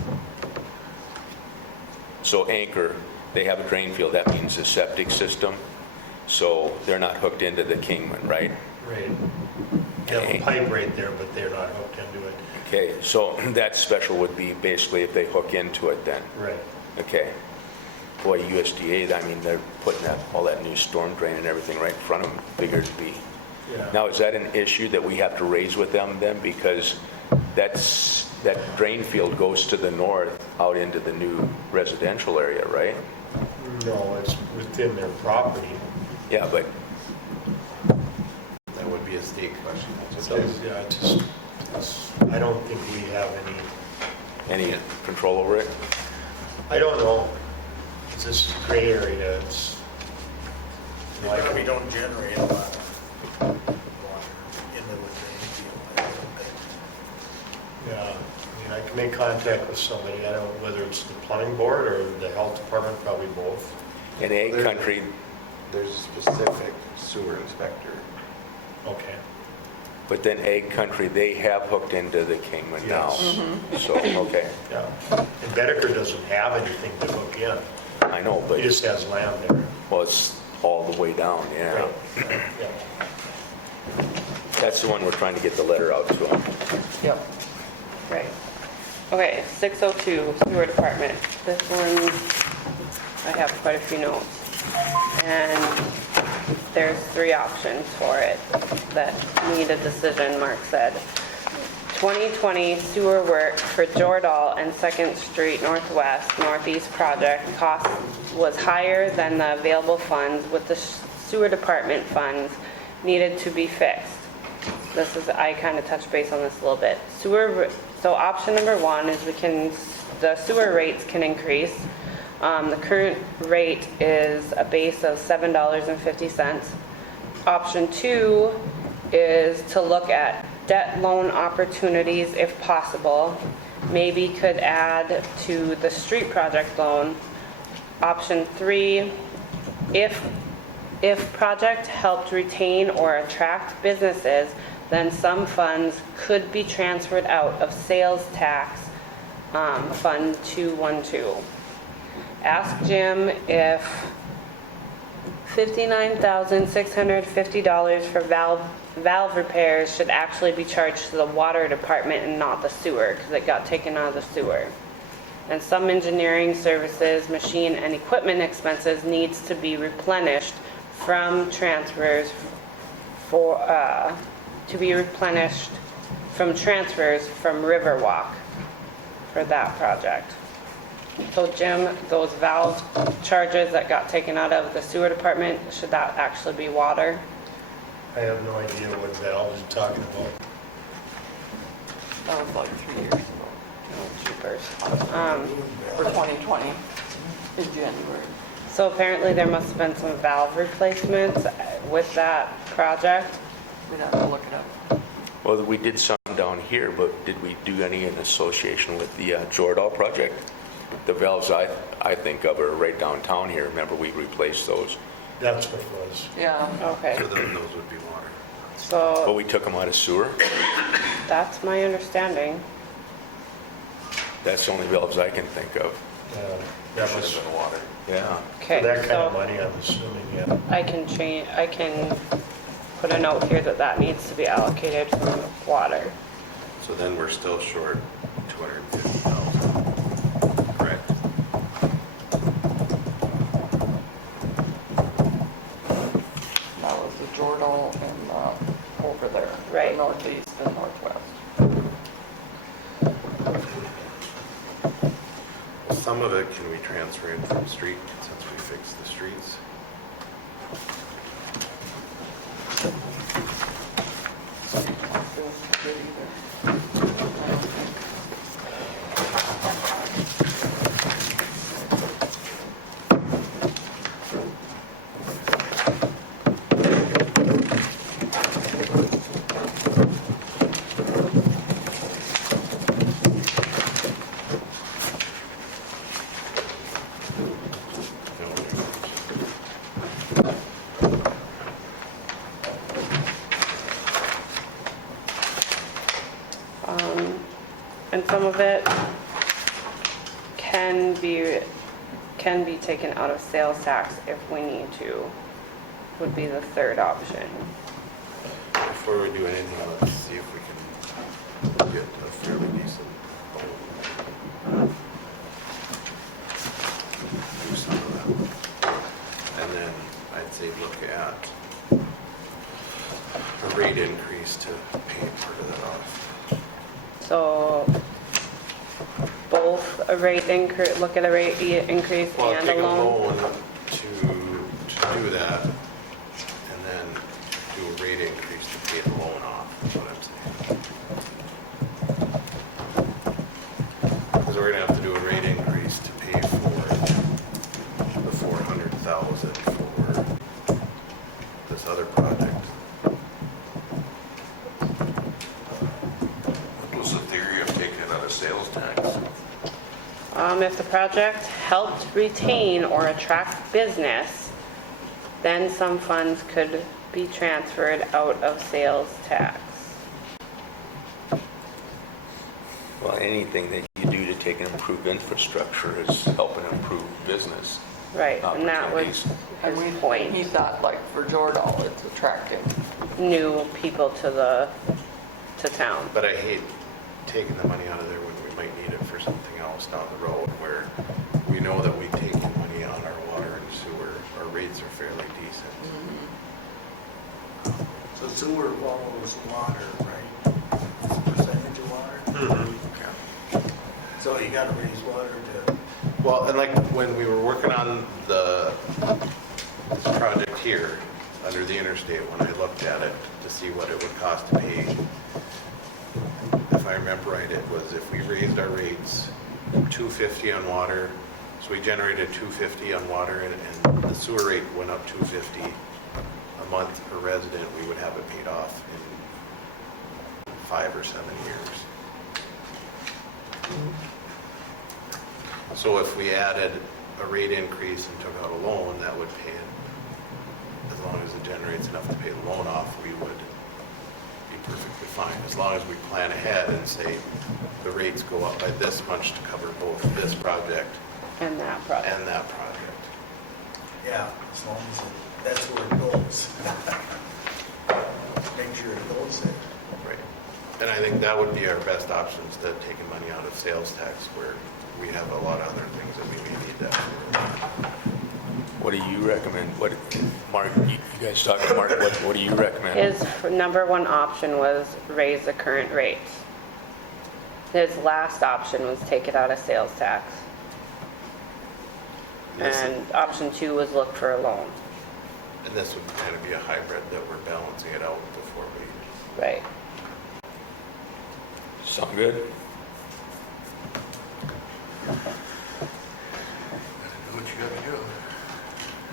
So Anchor, they have a drain field, that means a septic system. So they're not hooked into the Kingman, right? Right. They have a pipe right there, but they're not hooked into it. Okay, so that special would be basically if they hook into it then. Right. Okay. Boy, USDA, I mean, they're putting all that new storm drain and everything right in front of them, figured to be. Yeah. Now, is that an issue that we have to raise with them then? Because that drain field goes to the north out into the new residential area, right? No, it's within their property. Yeah, but, That would be a state question. That's So, what yeah, I don't think we have any control over it? I don't know. It's this gray area, it's We like, probably don't generate a lot of water in the drain field. I don't think. yeah, I mean, I can make contact with somebody, I don't know whether it's the plumbing board or the health department, probably both. In Ag Country, There's a specific sewer inspector. Okay. but then Ag Country, they have hooked into the Kingman now. Yes. So, okay, Yeah. And Bedecker doesn't have anything to hook in. I know, He but, just has land there. well, it's all the way down, yeah. Right. Yeah. That's the one we're trying to get the letter out to them. Yep. right. Okay, 602, sewer department. This one, I have quite a few notes. And there's 3 options for it that need a decision, Mark said. 2020 sewer work for Jordan and 2nd Street Northwest Northeast project cost was higher than the available funds with the sewer department funds needed to be fixed. This is, I kind of touched base on this a little bit. So option number 1 is the sewer rates can increase. The current rate is a base of $7.50. Option 2 is to look at debt loan opportunities if possible. Maybe could add to the street project loan. Option 3, if project helped retain or attract businesses, then some funds could be transferred out of sales tax Fund 212. Ask Jim if $59,650 for valve repairs should actually be charged to the water department and not the sewer, because it got taken out of the sewer. And some engineering services, machine and equipment expenses needs to be replenished from transfers from Riverwalk for that project. So Jim, those valve charges that got taken out of the sewer department, should that actually be water? I have no idea what valve you're talking about. That was like 3 years ago. Cheapers. For 2020 in January. So apparently there must have been some valve replacements with that project. We'd have to look it up. Well, we did some down here, but did we do any in association with the Jordan project? The valves I think of are right downtown here. Remember, we replaced those. That's what it was. Yeah, Okay, So then those would be water. But so we took them out of sewer. that's my understanding. That's the only valves I can think of. That Should was, have been water. Yeah. for Okay, that kind of so money, I'm assuming, yeah. I can put a note here that needs to be allocated from water. So then we're still short 250,000. Correct. that was the Jordan and over there. the Right. Northeast and northwest. Some of it, can we transfer in from street since we fixed the streets? Feels good either. And some of it can be taken out of sales tax if we need to, would be the third option. Before we do anything, let's see if we can get a fairly decent loan. Do some of that. And then I'd say look at a rate increase to pay part of that off. So both a rate increase, look at a rate increase Well, and take a a loan? loan to do that, and then do a rate increase to pay the loan off, is what I'm saying. Because we're gonna have to do a rate increase to pay for the 400,000 for this other project. What was the theory of taking it out of sales tax? If the project helped retain or attract business, then some funds could be transferred out of sales tax. Well, anything that you do to take and improve infrastructure is helping improve business Right, and that was opportunities. And his he point. thought like for Jordan, it's attracting. New people to town. But I hate taking the money out of there when we might need it for something else down the road, where we know that we take money on our water and sewer, our rates are fairly decent. So sewer follows water, right? It's a percentage of water? Okay. So you gotta raise water to, Well, and like when we were working on this project here, under the interstate, when I looked at it to see what it would cost to pay, if I remember right, it was if we raised our rates, $250 on water, so we generated $250 on water, and the sewer rate went up $250 a month per resident, we would have it paid off in 5 or 7 years. So if we added a rate increase and took out a loan, that would pay it, as long as it generates enough to pay the loan off, we would be perfectly fine. As long as we plan ahead and say the rates go up by this much to cover both this project And that project. and that project. yeah, as long as that's where it goes. Make sure it goes there. Right. And I think that would be our best option instead of taking money out of sales tax, where we have a lot of other things that we may need that for. What do you recommend? What, Mark, you guys talk to Mark, what do you recommend? His number one option was raise the current rates. His last option was take it out of sales tax. And option 2 was look for a loan. And this would kind of be a hybrid that we're balancing it out before we. Right. Sound good? Do what you gotta do.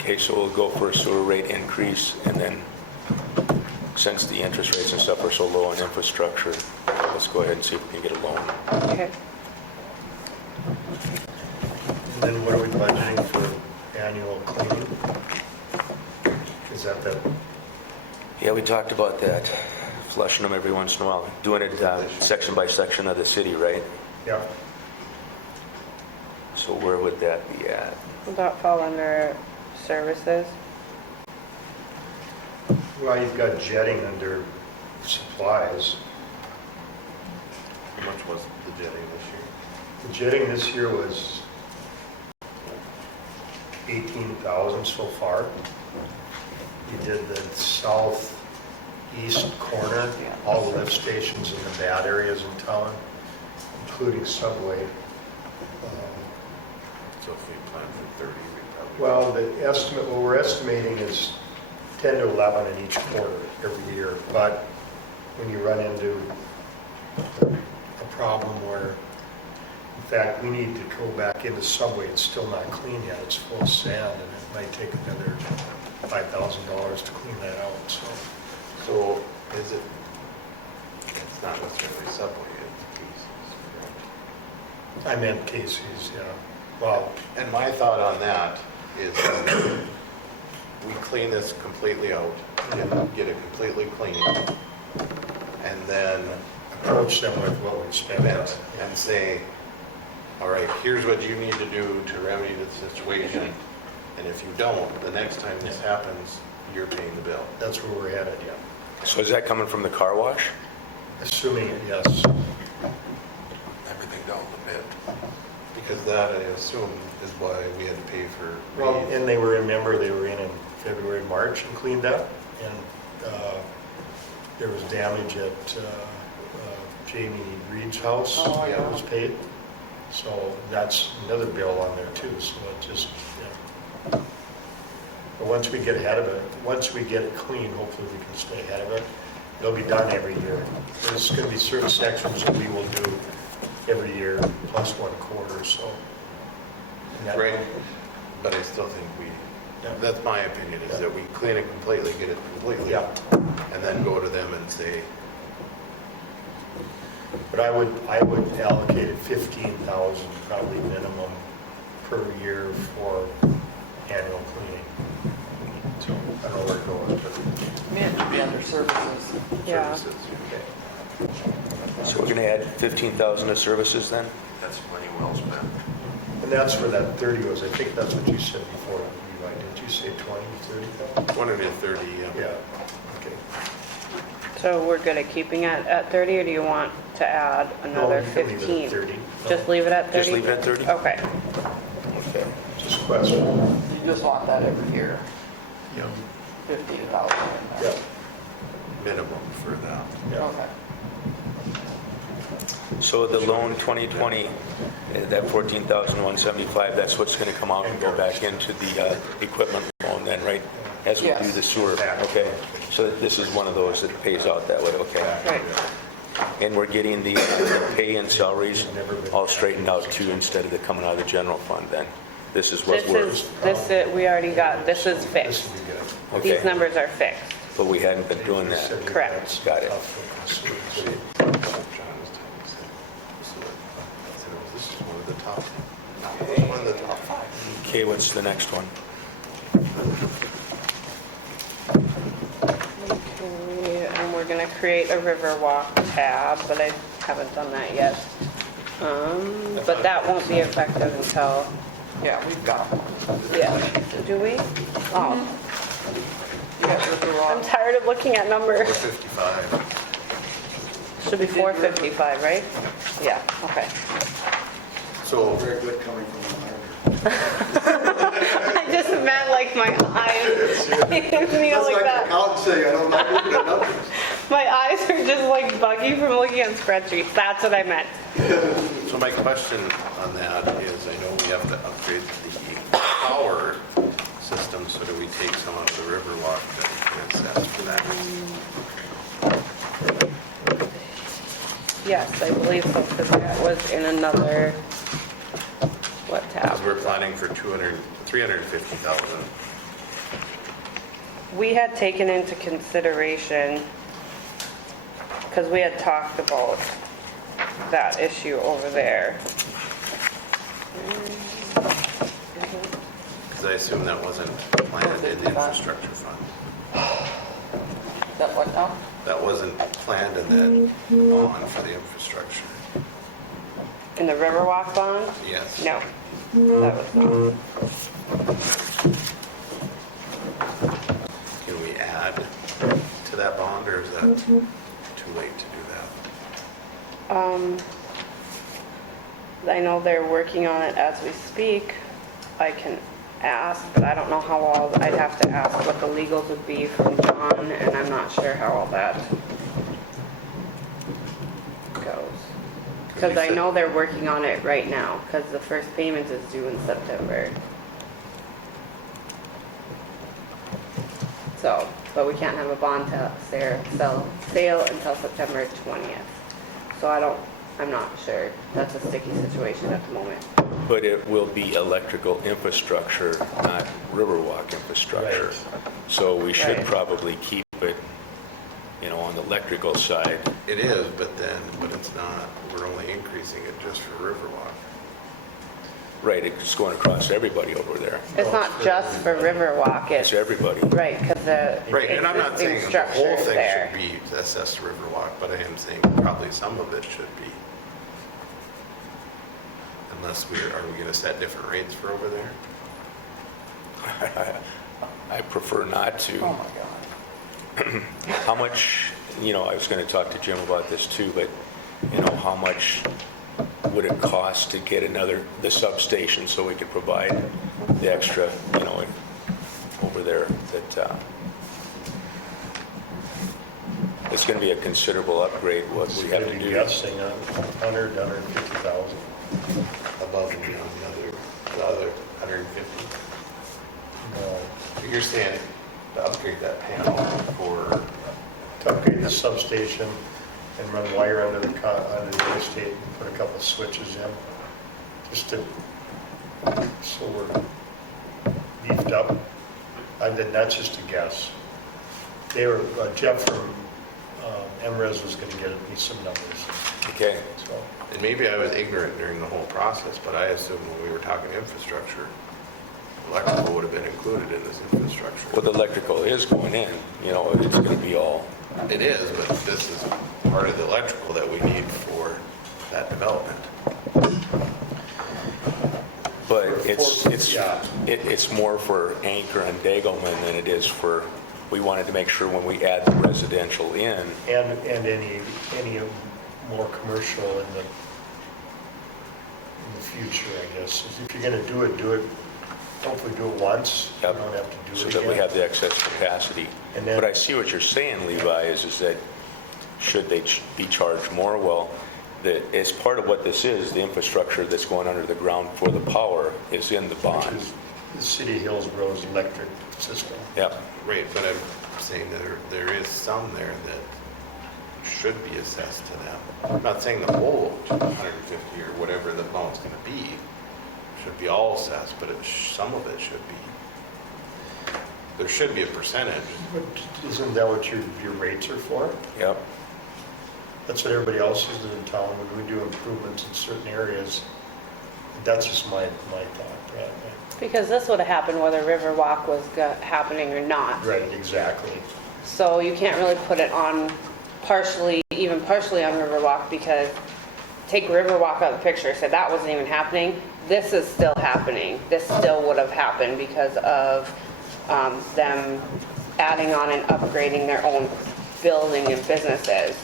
Okay, so we'll go for a sewer rate increase, and then since the interest rates and stuff are so low on infrastructure, let's go ahead and see if we can get a loan. Okay. And then what are we budgeting for annual cleaning? Is that the, Yeah, we talked about that, flushing them every once in a while, doing it section by section of the city, right? yeah, So where would that be at? Would that fall under services? well, you've got jetting under supplies. How much was the jetting this year? The jetting this year was 18,000 so far. You did the southeast corner, all the lift stations in the bad areas in town, including Subway. So if we plan for 30, we probably. Well, the estimate, what we're estimating is 10 to 11 in each quarter every year. But when you run into a problem where, in fact, we need to go back into Subway, it's still not clean yet, it's full of sand, and it might take another $5,000 to clean that out, so. So is it, it's not necessarily Subway, it's Casey's, correct? I meant Casey's, yeah. Well, And my thought on that is that we clean this completely out, get it completely clean, and then approach them with what we spent on it. and say, all right, here's what you need to do to remedy the situation. And if you don't, the next time this happens, you're paying the bill. That's where we're headed, yeah. So is that coming from the car wash? Assuming, yes. Everything down the pit. Because that, I assume, is why we had to pay for. Well, and they were, remember, they were in February, March and cleaned up, and there was damage at Jamie Reed's house. Oh, yeah. That was paid. So that's another bill on there too, so it just, yeah. But once we get ahead of it, once we get it clean, hopefully we can stay ahead of it. It'll be done every year. There's going to be certain sections that we will do every year, plus 1 quarter, so. and that- Right, but I still think Yeah. that's my opinion, is that we clean it completely, get it completely, Yeah. and then go to them and say, But I would allocate it 15,000 probably minimum per year for annual cleaning. So I don't know where to go with it. It should be under services. Yeah. services. So we're going to add 15,000 to services then? That's money well spent. And that's where that 30 was. I think that's what you said before, Levi. Did you say 20, 30,000? 20 to 30, Yeah, okay. So we're good at keeping it at 30, or do you want to add another No, you can leave it at 15? 30. Just leave it at 30? Just leave it at 30? Okay. Okay. Just a question. You just want that every year, Yep. 15,000 in Yeah, there. Minimum for that. yeah. Okay. So the loan 2020, that 14,175, that's what's going to come out and go back into the equipment loan then, right? As we do Yes. the sewer, okay? So this is one of those that pays out that way, okay? Right. And we're getting the pay and salaries all straightened out too, instead of it coming out of the general fund then? This is what We already got, this is This fixed. would be good. okay, These numbers are fixed. but we hadn't been doing that. Correct. Got it. John was telling me, this is one of the top, one of the top 5. Okay, what's the next one? Okay, and we're gonna create a Riverwalk tab, but I haven't done that yet. But that won't be effective until, Yeah, we've got one. yeah, do we? Oh, You got River I'm Rock. tired of looking at numbers. 455. Should be 455, right? Yeah, okay. So, Very good coming from the harbor. I just meant like my eyes, you know, like that. accountant saying, I don't know looking at numbers. My eyes are just like buggy from looking at spreadsheets. That's what I meant. so my question on that is, I know we have to upgrade the power system, so do we take some out of the Riverwalk that we can assess for that? Yes, I believe so, because that was in another, what tab? Because we're planning for 350,000 we had taken into consideration, because we had talked about that issue over there. Because I assume that wasn't planned in the infrastructure fund. That what now? That wasn't planned in that bond for the infrastructure. In the Riverwalk bond? Yes. No, that was not. Can we add to that bond, or is that too late to do that? I know they're working on it as we speak. I can ask, but I don't know how all, I'd have to ask what the legals would be from John, and I'm not sure how all that goes. Because I know they're working on it right now, because the first payment is due in September. So, but we can't have a bond sale until September 20th. So I'm not sure. That's a sticky situation at the moment. But it will be electrical infrastructure, not Riverwalk infrastructure. Right. So we should Right. probably keep it, on the electrical side. It is, but it's not. We're only increasing it just for Riverwalk. Right, it's going across everybody over there. It's not just for Riverwalk, It's it's, everybody. right, because the Right, and I'm not saying existing the whole structure is thing there. should be assessed to Riverwalk, but I am saying probably some of it should be. Unless are we going to set different rates for over there? I prefer not to. Oh, my God. How much, I was going to talk to Jim about this too, but, how much would it cost to get the substation so we could provide the extra, over there that, it's going to be a considerable upgrade what we have to You're do. guessing on 150,000. Above and beyond the other 150? No. You're saying to upgrade that panel for, To upgrade the substation and run wire under the interstate and put a couple switches in, just to, so we're beefed up. And then that's just a guess. Jeff from MRES was going to get me some numbers, Okay, so. and maybe I was ignorant during the whole process, but I assumed when we were talking infrastructure, electrical would have been included in this infrastructure. well, the electrical is going in, it's going to be all, It is, but this is part of the electrical that we need for that development. but Yeah. it's more for Anchor and Dagelman than it is for, we wanted to make sure when we add the residential in, And any more commercial in the future, I guess. If you're going to do it, hopefully do it once. You Yep. don't have to do it so again. that we have the excess capacity. And then- But I see what you're saying, Levi, is that should they be charged more? Well, as part of what this is, the infrastructure that's going under the ground for the power is in the Which bond. is the city of Hillsboro's electric system. Yep, Right, but I'm saying there is some there that should be assessed to them. I'm not saying the whole 150 or whatever the amount's going to be should be all assessed, but some of it should be. There should be a percentage. But isn't that what your rates are for? yep. That's what everybody else uses in town when we do improvements in certain areas. That's just my thought, Brad. Because this would have happened whether Riverwalk was happening or not. Right, exactly. So you can't really put it on even partially on Riverwalk, because take Riverwalk out of the picture, so that wasn't even happening. This is still happening. This still would have happened because of them adding on and upgrading their own building and businesses.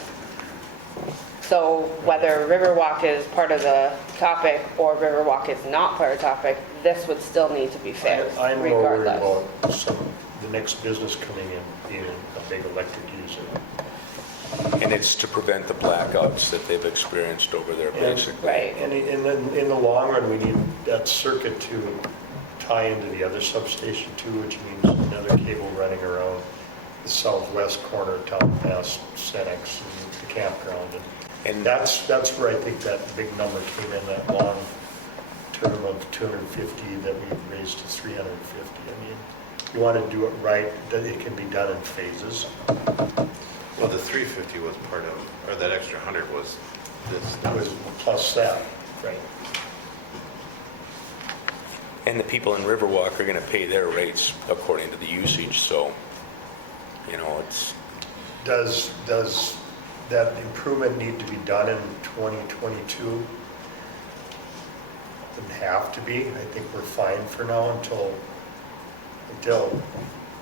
So whether Riverwalk is part of the topic or Riverwalk is not part of the topic, this would still need to be fixed I'm more worried regardless. about the next business coming in being a big electric user. And it's to prevent the blackouts that they've experienced over there, basically. Right. And in the long run, we need that circuit to tie into the other substation too, which means another cable running around the southwest corner of town past Senex and the campground. And that's where I think that big number came in, that long term of 250 that we raised to 350. I mean, you want to do it right, that it can be done in phases. Well, the 350 was part of, or that extra 100 was this. That was plus that, right? And the people in Riverwalk are going to pay their rates according to the usage, so, you know, it's, Does that improvement need to be done in 2022? Doesn't have to be. I think we're fine for now until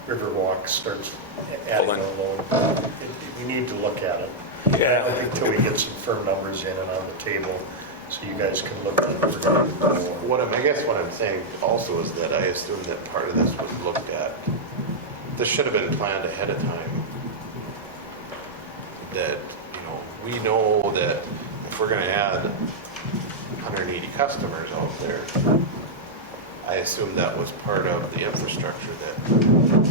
Riverwalk starts adding a loan. We need to look at it. Yeah. I think until we get some firm numbers in and on the table, so you guys can look at it. I guess what I'm saying also is that I assume that part of this was looked at. This should have been planned ahead of time. That, you know, we know that if we're going to add 180 customers out there, I assume that was part of the infrastructure that we needed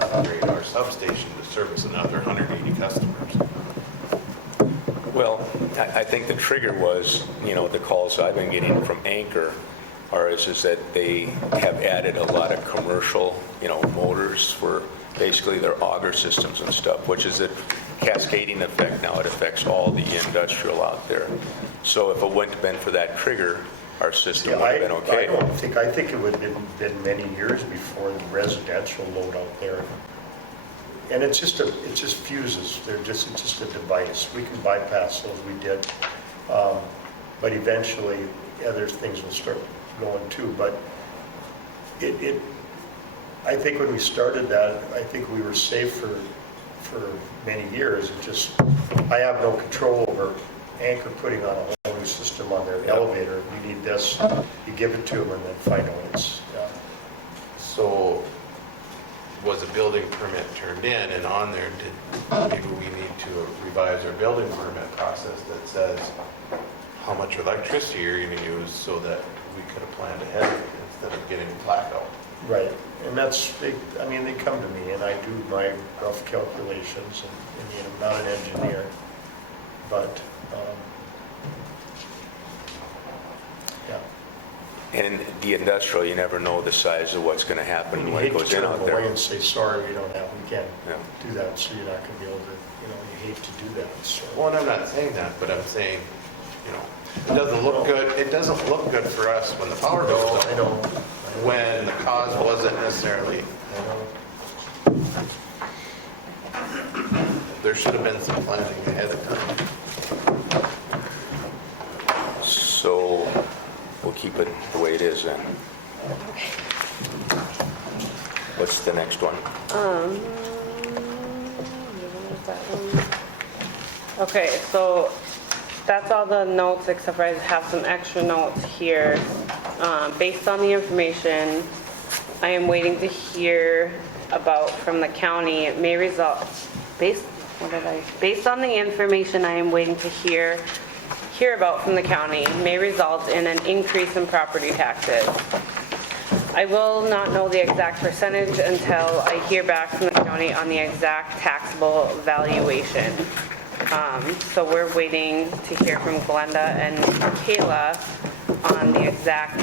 to upgrade our substation to service another 180 customers. well, I think the trigger was, you know, the calls I've been getting from Anchor is that they have added a lot of commercial, you know, motors for basically their auger systems and stuff, which is a cascading effect. Now it affects all the industrial out there. So if it wouldn't have been for that trigger, our system Yeah, would have been okay. I think it would have been many years before the residential load out there. And it's just fuses. It's just a device. We can bypass those, we did. But eventually, other things will start going too. But I think when we started that, I think we were safe for many years. I have no control over Anchor putting on a whole new system on their elevator. You need this, you give it to them and then find out it's, So was a building permit turned in, and on there, maybe we need to revise our building permit process that says how much electricity you're going to use so that we could have planned ahead instead of getting blackout. right. And they come to me and I do my rough calculations and I'm not an engineer, but, yeah. And the industrial, you never know the size of what's going to happen You when it hate to goes in turn out them away there. and say, sorry, we can't Yeah. do that, so you're not going to be able to, you hate to do that, so. Well, and I'm not saying that, but I'm saying, it doesn't look good. It doesn't look good for us when the power goes I out. know. When the cause wasn't necessarily, I know. there should have been some planning ahead of time. So we'll keep it the way it is then. What's the next one? Okay, so that's all the notes, except for I have some extra notes here. Based on the information I am waiting to hear about from the county, it may result, based on the information I am waiting to hear about from the county, may result in an increase in property taxes. I will not know the exact percentage until I hear back from the county on the exact taxable valuation. So we're waiting to hear from Glenda and Kayla on the exact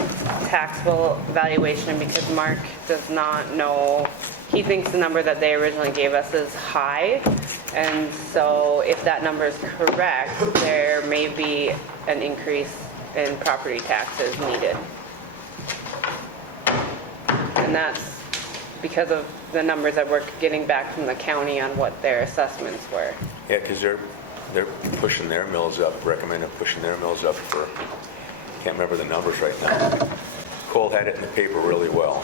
taxable valuation because Mark does not know. He thinks the number that they originally gave us is high. And so if that number is correct, there may be an increase in property taxes needed. And that's because of the numbers that we're getting back from the county on what their assessments were. Yeah, because they're pushing their mills up, recommended pushing their mills up for, can't remember the numbers right now. Cole had it in the paper really well.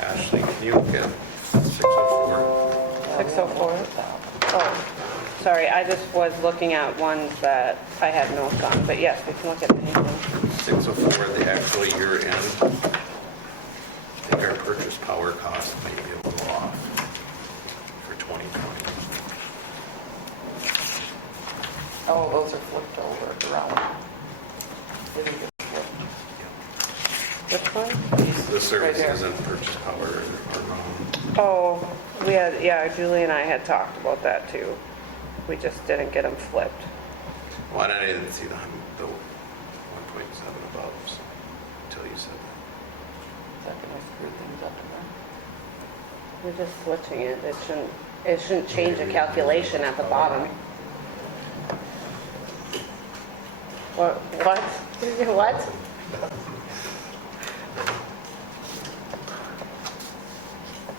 Ashley, can you get 604? 604? Oh, sorry, I just was looking at ones that I had notes on, but yes, we can look at anything. 604, the actual year end. I think our purchase power cost may be a little off for 2020. Oh, those are flipped over around. They didn't get flipped. Which one? The services here. and purchase power are wrong. Oh, Julie and I had talked about that too. We just didn't get them flipped. Well, and I didn't see the 1.7 above so, until you said that. Second, I screwed things up. We're just switching it. It shouldn't change the calculation at the bottom. What? What?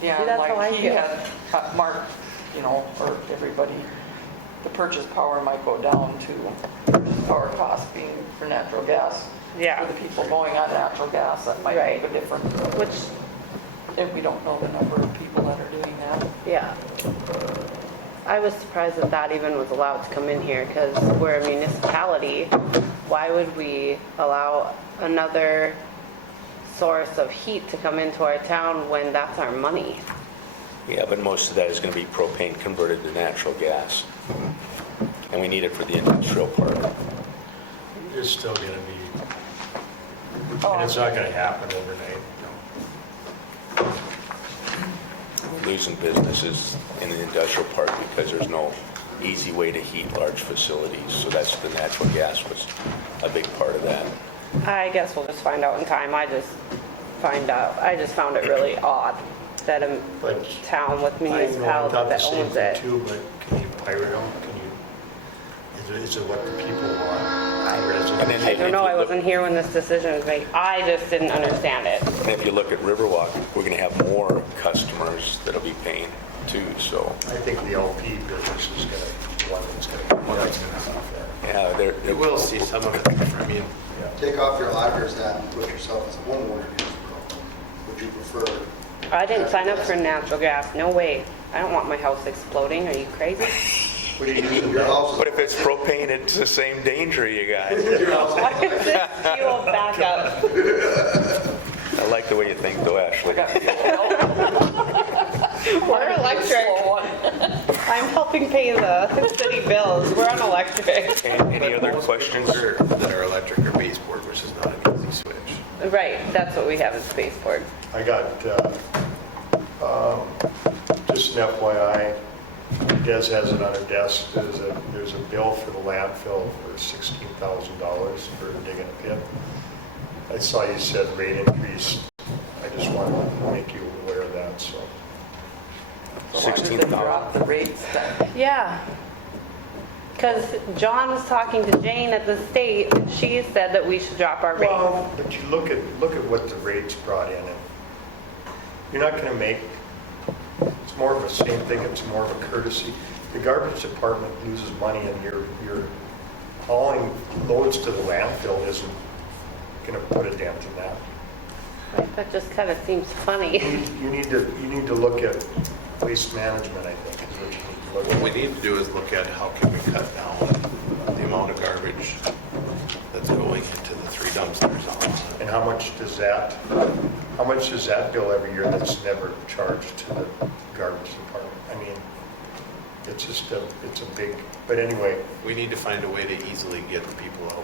Yeah, See, and that's how I like he feel. had marked, or everybody, the purchase power might go down to purchase power cost being for natural gas. Yeah. For the people going on natural gas, that might make a difference. Which, If we don't know the number of people that are doing that. yeah. I was surprised that that even was allowed to come in here because we're a municipality. Why would we allow another source of heat to come into our town when that's our money? Yeah, but most of that is going to be propane converted to natural gas. And we need it for the industrial park. There's still gonna be, Oh, and it's not gonna happen overnight. We're losing businesses in the industrial park because there's no easy way to heat large facilities. So that's the natural gas was a big part of that. I guess we'll just find out in time. I just found it really odd that a But town with I know, I municipality thought the that same owns thing it. too, but can you pirate them? Is it what the people want? And then I don't know, I wasn't here when this decision was made. I just didn't understand it. And if you look at Riverwalk, we're going to have more customers that'll be paying too, so. I think the LP business is gonna, one that's gonna come off there. Yeah, they're, You will see some of it. I mean, Take off your auditor's hat and put yourself as a homeowner in this program. Would you prefer? I didn't sign up for natural gas, no way. I don't want my house exploding, are you crazy? What do you do? Your house but if it's propane, it's the same danger, you guys. Why is this fuel backup? I like the way you think though, Ashley. We're electric. I'm helping pay the city bills, we're on electric. Any other questions? that are electric or baseboard, which is not an easy switch. Right, that's what we have in Spaceport. I got, just an FYI, Des has it on her desk, there's a bill for the landfill for $16,000 for digging a pit. I saw you said rate increase, I just wanted to make you aware of that, so. So why does it drop the rates then? Yeah. Because John was talking to Jane at the state, and she said that we should drop our rates. Well, but you look at what the rates brought in, and you're not gonna make, it's more of the same thing, it's more of a courtesy. The garbage department loses money and you're hauling loads to the landfill isn't gonna put a dent in that. That just kind of seems funny. You need to look at waste management, I think, is what you need to look What we at. need to do is look at how can we cut down the amount of garbage that's going into the 3 dumpsters on. And how much does that bill every year that's never charged to the garbage department? I mean, it's just it's a big, but anyway, We need to find a way to easily get the people out.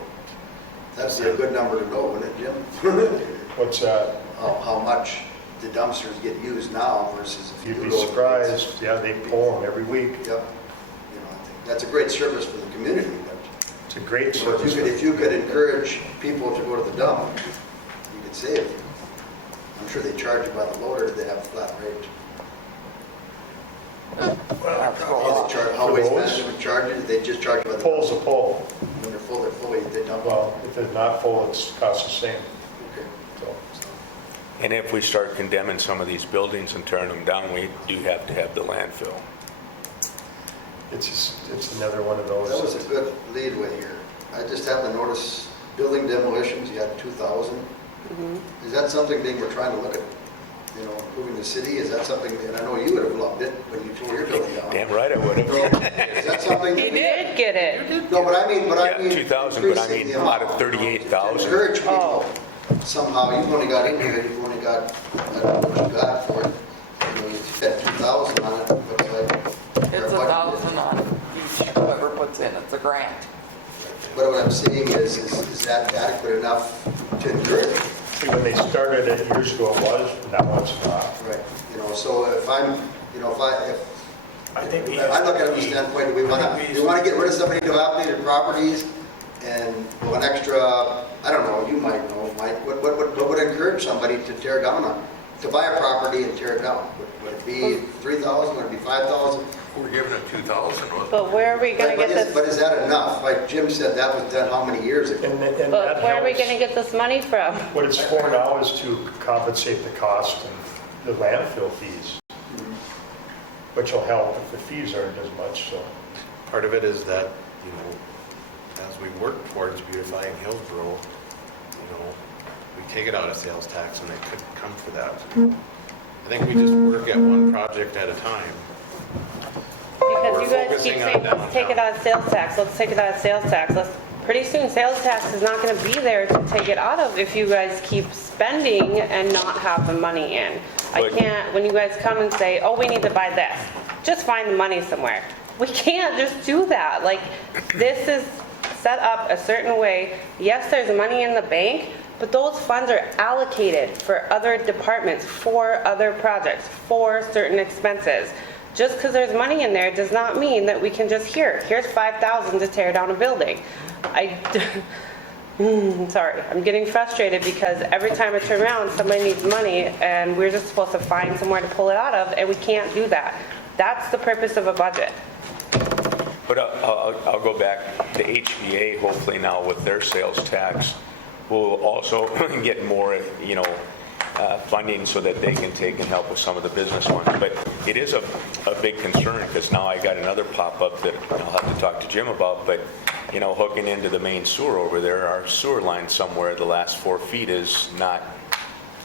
That'd be a good number to know, wouldn't it, Jim? what's that? How much the dumpsters get used now versus if you You'd do be those rates. surprised, yeah, they pull them every week. Yep. I think that's a great service for the community, but It's a great so service. if you could encourage people to go to the dump, you could save. I'm sure they charge you by the loader, they have a flat rate. That's How they charge, how waste those? management charges, they just charge you by the. Poll's a poll. When they're full, they dump. Well, if they're not full, it's costs the same. Okay. So, And if we start condemning some of these buildings and tearing them down, we do have to have the landfill. it's another one of those. That was a good leadway here. I just happened to notice building demolitions, you had 2,000. Is that something being, we're trying to look at, improving the city? Is that something, and I know you would have loved it when you tore your building down. Damn right I would have. Is that something? He that we- did get it. No, but I mean. Yeah, 2,000, but I increasing mean, the out amount. of 38,000. Encourage people. Oh. Somehow, you've only got in here, you've only got, I don't know what you got for it. You spent 2,000 on it, but like. It's 1,000 on each, whoever puts in, it's a grant. But what I'm saying is that adequate enough to encourage? See, when they started it years ago, it was, now it's not. Right, so if I'm, I think we I look at it from the standpoint, do we want to get rid of some of the dilapidated properties and go an extra, I don't know, you might know, Mike, what would encourage somebody to tear down to buy a property and tear it down? Would it be 3,000, would it be 5,000? We're giving it 2,000, wasn't But where are we gonna But get is- But this, is that enough? Like Jim said, that was done how many years ago? And that but where are we helps. gonna get this money from? What it's for now is to compensate the cost of the landfill fees, which will help if the fees aren't as much, so. Part of it is that, you know, as we work towards beautifying Hillsborough, you know, we take it out of sales tax and it could come for that. I think we just work at one project at a time. Because We're you guys keep focusing on saying, let's take it downtown. out of sales tax, let's take it out of sales tax, pretty soon sales tax is not gonna be there to take it out of if you guys keep spending and not have the money in. I But- can't, when you guys come and say, oh, we need to buy this, just find the money somewhere. We can't just do that, like, this is set up a certain way. Yes, there's money in the bank, but those funds are allocated for other departments, for other projects, for certain expenses. Just because there's money in there does not mean that we can just, here's 5,000 to tear down a building. Sorry, I'm getting frustrated because every time I turn around, somebody needs money and we're just supposed to find somewhere to pull it out of and we can't do that. That's the purpose of a budget. But I'll go back to HVA, hopefully now with their sales tax, will also get more, you know, funding so that they can take and help with some of the business ones. But it is a big concern because now I got another pop-up that I'll have to talk to Jim about, but, you know, hooking into the main sewer over there, our sewer line somewhere, the last 4 feet is not,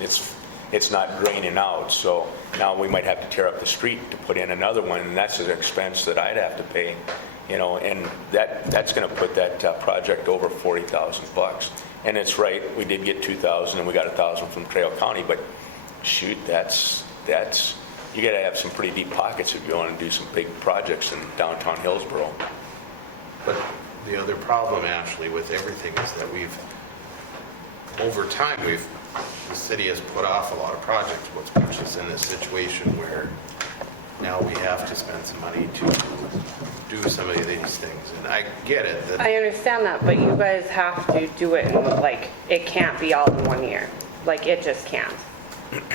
it's not draining out. So now we might have to tear up the street to put in another one, and that's an expense that I'd have to pay, you know, and that's going to put that project over $40,000. And it's right, we did get 2,000 and we got 1,000 from Trail County, but shoot, that's you got to have some pretty deep pockets if you want to do some big projects in downtown Hillsborough. But the other problem, Ashley, with everything is that over time, the city has put off a lot of projects, which puts us in this situation where now we have to spend some money to do some of these things. And I get it, that I understand that, but you guys have to do it in, like, it can't be all in 1 year. Like, it just can't.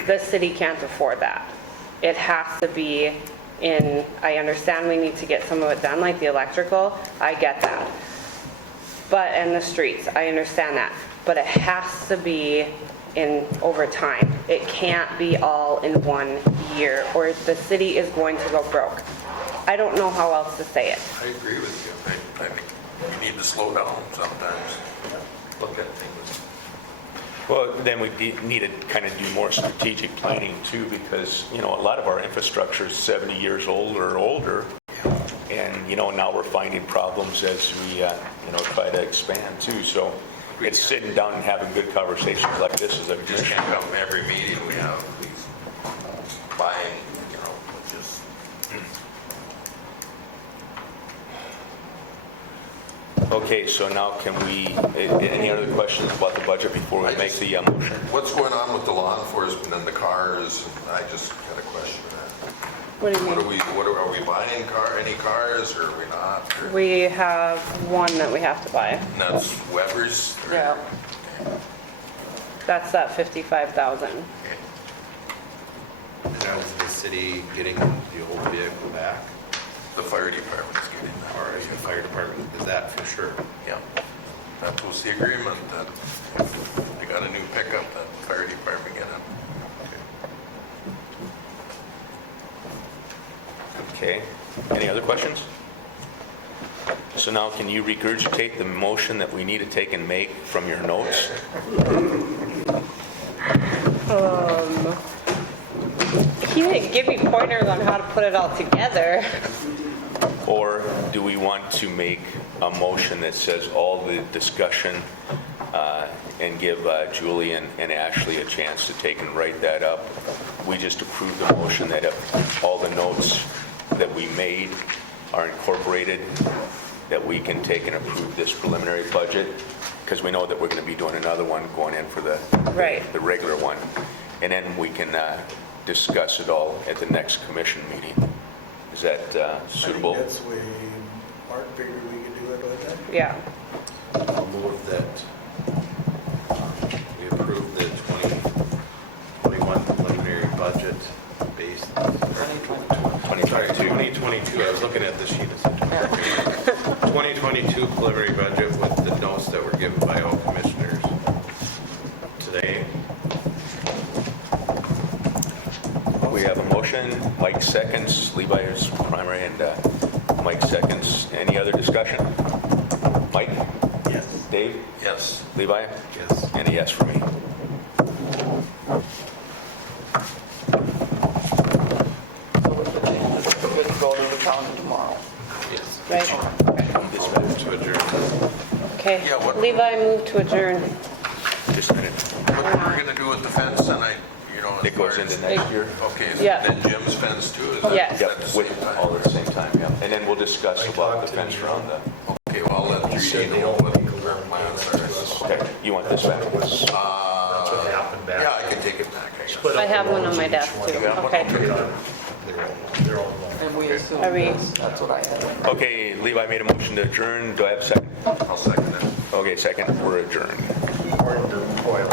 The city can't afford that. It has to be in, I understand we need to get some of it done, like the electrical, I get that. But, and the streets, I understand that. But it has to be in over time. It can't be all in 1 year, or the city is going to go broke. I don't know how else to say it. I agree with you. I think we need to slow down sometimes, look at things. Well, then we need to kind of do more strategic planning too, because, you know, a lot of our infrastructure is 70 years old or older. And, you know, now we're finding problems as we, you know, try to expand too. So it's sitting down and having good conversations like this is a We just can't come every meeting we have, these buying, you know, just. Okay, so now can we, any other questions about the budget before we make the motion? What's going on with the law enforcement and the cars? I just got a question of that. What do you What mean? are we buying any cars or are we not? Or- We have one that we have to buy. And that's Weber's? Yeah. That's that 55,000. and that was the city getting the old vehicle back, The fire department's getting that. or the fire department, is that for sure? Yeah. That was the agreement, that if they got a new pickup, that the fire department get it. Okay, any other questions? So now can you regurgitate the motion that we need to take and make from your notes? He didn't give me pointers on how to put it all together. Or do we want to make a motion that says all the discussion and give Julie and Ashley a chance to take and write that up? We just approve the motion that if all the notes that we made are incorporated, that we can take and approve this preliminary budget, because we know that we're going to be doing another one going in for the Right. the regular one. And then we can discuss it all at the next commission meeting. Is that suitable? I think that's the way Mark figured we could do it, wasn't it? Yeah. I'll move that we approve the 2021 preliminary motion, Mike seconds, Levi is primary, and Mike seconds. Any other discussion? Mike? Yes. Dave? Yes. Levi? Yes. And a yes for me. So with the changes, we're good to go to the county tomorrow. Yes. Right? To adjourn. Okay. Yeah, what- Levi, move to adjourn. Just a minute. What we're gonna do with the fence, and as It goes far as- into next year. Okay, so Yeah. then Jim's fence too, is that Yes. Yep, at the with same time? all at the same time, yeah. And then we'll discuss about the fence around the, Okay, well, I'll let Said Judy they know don't what want to their plans are. okay, you want this back? That's what happened back. Yeah, I can take it back, I guess. Split up I have the one on loans my in each desk one. too. Yeah. Okay. They're all loans. And we assume, Are we- yes, that's what I had. Okay, Levi made a motion to adjourn. Do I have a second? I'll second it. Okay, second, we're adjourned. According to Coyle.